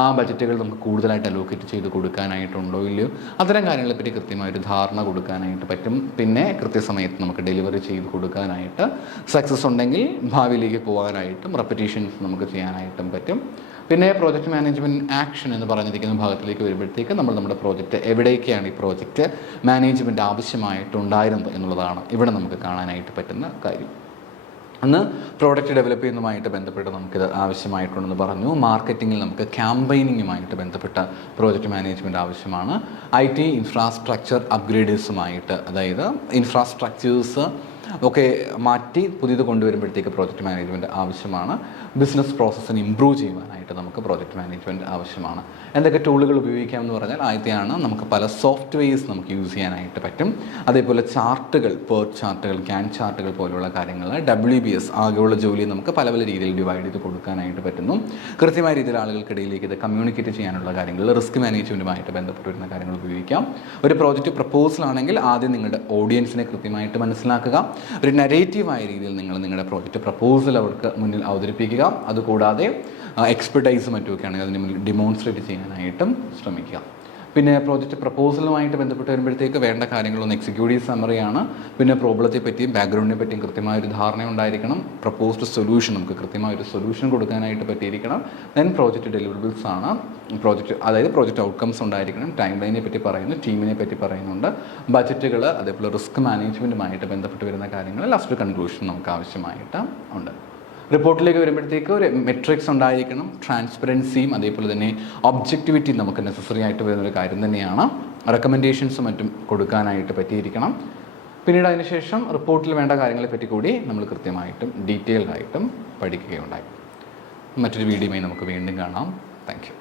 ആ ബജറ്റുകൾ നമുക്ക് കൂടുതലായിട്ട് അലോക്കേറ്റ് ചെയ്ത് കൊടുക്കാനായിട്ടുണ്ടോ ഇല്ലയോ, അത്തരം കാര്യങ്ങളെപ്പറ്റി കൃത്യമായിട്ട് ധാരണ കൊടുക്കാനായിട്ട് പറ്റും. പിന്നെ കൃത്യസമയത്ത് നമുക്ക് ഡെലിവറി ചെയ്ത് കൊടുക്കാനായിട്ട്, സക്സസ് ഉണ്ടെങ്കിൽ ഭാവിയിലേക്ക് പോകാനായിട്ടും റെപ്പറ്റീഷൻസ് നമുക്ക് ചെയ്യാനായിട്ടും പറ്റും. പിന്നെ പ്രോജക്റ്റ് മാനേജ്മെൻറ്റ് ആക്ഷൻ എന്ന് പറഞ്ഞിരിക്കുന്ന ഭാഗത്തിലേക്ക് വരുമ്പോഴത്തേക്ക് നമ്മൾ നമ്മുടെ പ്രോജക്റ്റ് എവിടേക്കാണ് ഈ പ്രോജക്റ്റ് മാനേജ്മെൻറ്റ് ആവശ്യമായിട്ടുണ്ടായിരുന്നത് എന്നുള്ളതാണ് ഇവിടെ നമുക്ക് കാണാനായിട്ട് പറ്റുന്ന കാര്യം. അന്ന് പ്രോഡക്റ്റ് ഡെവലപ്പ് ചെയ്യുന്നതുമായിട്ട് ബന്ധപ്പെട്ട് നമുക്കിത് ആവശ്യമായിട്ടുണ്ടെന്ന് പറഞ്ഞു. മാർക്കറ്റിങ്ങിൽ നമുക്ക് ക്യാമ്പയിനിങ്ങുമായിട്ട് ബന്ധപ്പെട്ട പ്രോജക്റ്റ് മാനേജ്മെൻറ്റ് ആവശ്യമാണ്. IT ഇൻഫ്രാസ്ട്രക്ചർ അപ്ഗ്രേഡേഴ്സുമായിട്ട്, അതായത് ഇൻഫ്രാസ്ട്രക്ചേഴ്സ് ഒക്കെ മാറ്റി പുതിയത് കൊണ്ടുവരുമ്പോഴത്തേക്ക് പ്രോജക്റ്റ് മാനേജ്മെൻറ്റ് ആവശ്യമാണ്. ബിസിനസ് പ്രോസസ്സിനെ ഇമ്പ്രൂവ് ചെയ്യുവാനായിട്ട് നമുക്ക് പ്രോജക്റ്റ് മാനേജ്മെൻറ്റ് ആവശ്യമാണ്. എന്തൊക്കെ ടൂളുകൾ ഉപയോഗിക്കാമെന്ന് പറഞ്ഞാൽ, ആദ്യത്തെയാണ് നമുക്ക് പല സോഫ്റ്റ്വെയർസ് നമുക്ക് യൂസ് ചെയ്യാനായിട്ട് പറ്റും. അതേപോലെ ചാർട്ടുകൾ, പേർട്ട് ചാർട്ടുകൾ, ക്യാൻ ചാർട്ടുകൾ പോലുള്ള കാര്യങ്ങൾ, WBS ആകെയുള്ള ജോലി നമുക്ക് പല പല രീതിയിൽ ഡിവൈഡ് ചെയ്ത് കൊടുക്കാനായിട്ട് പറ്റുന്നു. കൃത്യമായ രീതിയിൽ ആളുകൾക്കിടയിലേക്ക് ഇത് കമ്മ്യൂണിക്കേറ്റ് ചെയ്യാനുള്ള കാര്യങ്ങൾ, റിസ്ക് മാനേജ്മെൻറ്റുമായിട്ട് ബന്ധപ്പെട്ട് വരുന്ന കാര്യങ്ങൾ ഉപയോഗിക്കാം. ഒരു പ്രോജക്റ്റ് പ്രപ്പോസൽ ആണെങ്കിൽ ആദ്യം നിങ്ങളുടെ ഓഡിയൻസിനെ കൃത്യമായിട്ട് മനസ്സിലാക്കുക. ഒരു നരേറ്റീവായ രീതിയിൽ നിങ്ങൾ നിങ്ങളുടെ പ്രോജക്റ്റ് പ്രപ്പോസൽ അവർക്ക് മുന്നിൽ അവതരിപ്പിക്കുക. അതുകൂടാതെ എക്സ്പെർട്ടൈസ് മറ്റുമൊക്കെ ആണെങ്കിൽ അതിന് മുന്നിൽ ഡെമോൺസ്ട്രേറ്റ് ചെയ്യാനായിട്ടും ശ്രമിക്കുക. പിന്നെ പ്രോജക്റ്റ് പ്രപ്പോസലുമായിട്ട് ബന്ധപ്പെട്ട് വരുമ്പോഴത്തേക്ക് വേണ്ട കാര്യങ്ങളൊന്ന് എക്സിക്യൂട്ടീവ് സമ്മറിയാണ്. പിന്നെ പ്രോബ്ലത്തെ പറ്റിയും ബാക്ക്ഗ്രൗണ്ടിനെ പറ്റിയും കൃത്യമായൊരു ധാരണ ഉണ്ടായിരിക്കണം. പ്രപ്പോസ്ഡ് സൊല്യൂഷൻ, നമുക്ക് കൃത്യമായൊരു സൊല്യൂഷൻ കൊടുക്കാനായിട്ട് പറ്റിയിരിക്കണം. ദെൻ പ്രോജക്റ്റ് ഡെലിവറബിൾസ് ആണ്, അതായത് പ്രോജക്റ്റ് ഔട്ട്കംസ് ഉണ്ടായിരിക്കണം. ടൈം ലൈനെ പറ്റി പറയുന്നു, ടീമിനെ പറ്റി പറയുന്നുണ്ട്, ബജറ്റുകൾ, അതേപോലെ റിസ്ക് മാനേജ്മെൻറ്റുമായിട്ട് ബന്ധപ്പെട്ട് വരുന്ന കാര്യങ്ങൾ, ലാസ്റ്റ് കൺക്ലൂഷൻ നമുക്ക് ആവശ്യമായിട്ട് ഉണ്ട്. റിപ്പോർട്ടിലേക്ക് വരുമ്പോഴത്തേക്ക് ഒരു മെട്രിക്സ് ഉണ്ടായിരിക്കണം, ട്രാൻസ്പെറൻസിയും അതേപോലെ തന്നെ ഒബ്ജക്റ്റിവിറ്റിയും നമുക്ക് നെസസറി ആയിട്ട് വരുന്നൊരു കാര്യം തന്നെയാണ്. റെക്കമെൻഡേഷൻസും മറ്റും കൊടുക്കാനായിട്ട് പറ്റിയിരിക്കണം. പിന്നീട് അതിനുശേഷം റിപ്പോർട്ടിൽ വേണ്ട കാര്യങ്ങളെ പറ്റി കൂടി നമ്മൾ കൃത്യമായിട്ടും ഡീറ്റെയിൽഡായിട്ടും പഠിക്കുകയുണ്ടായി. മറ്റൊരു വീഡിയോയുമായി നമുക്ക് വീണ്ടും കാണാം. Thank you.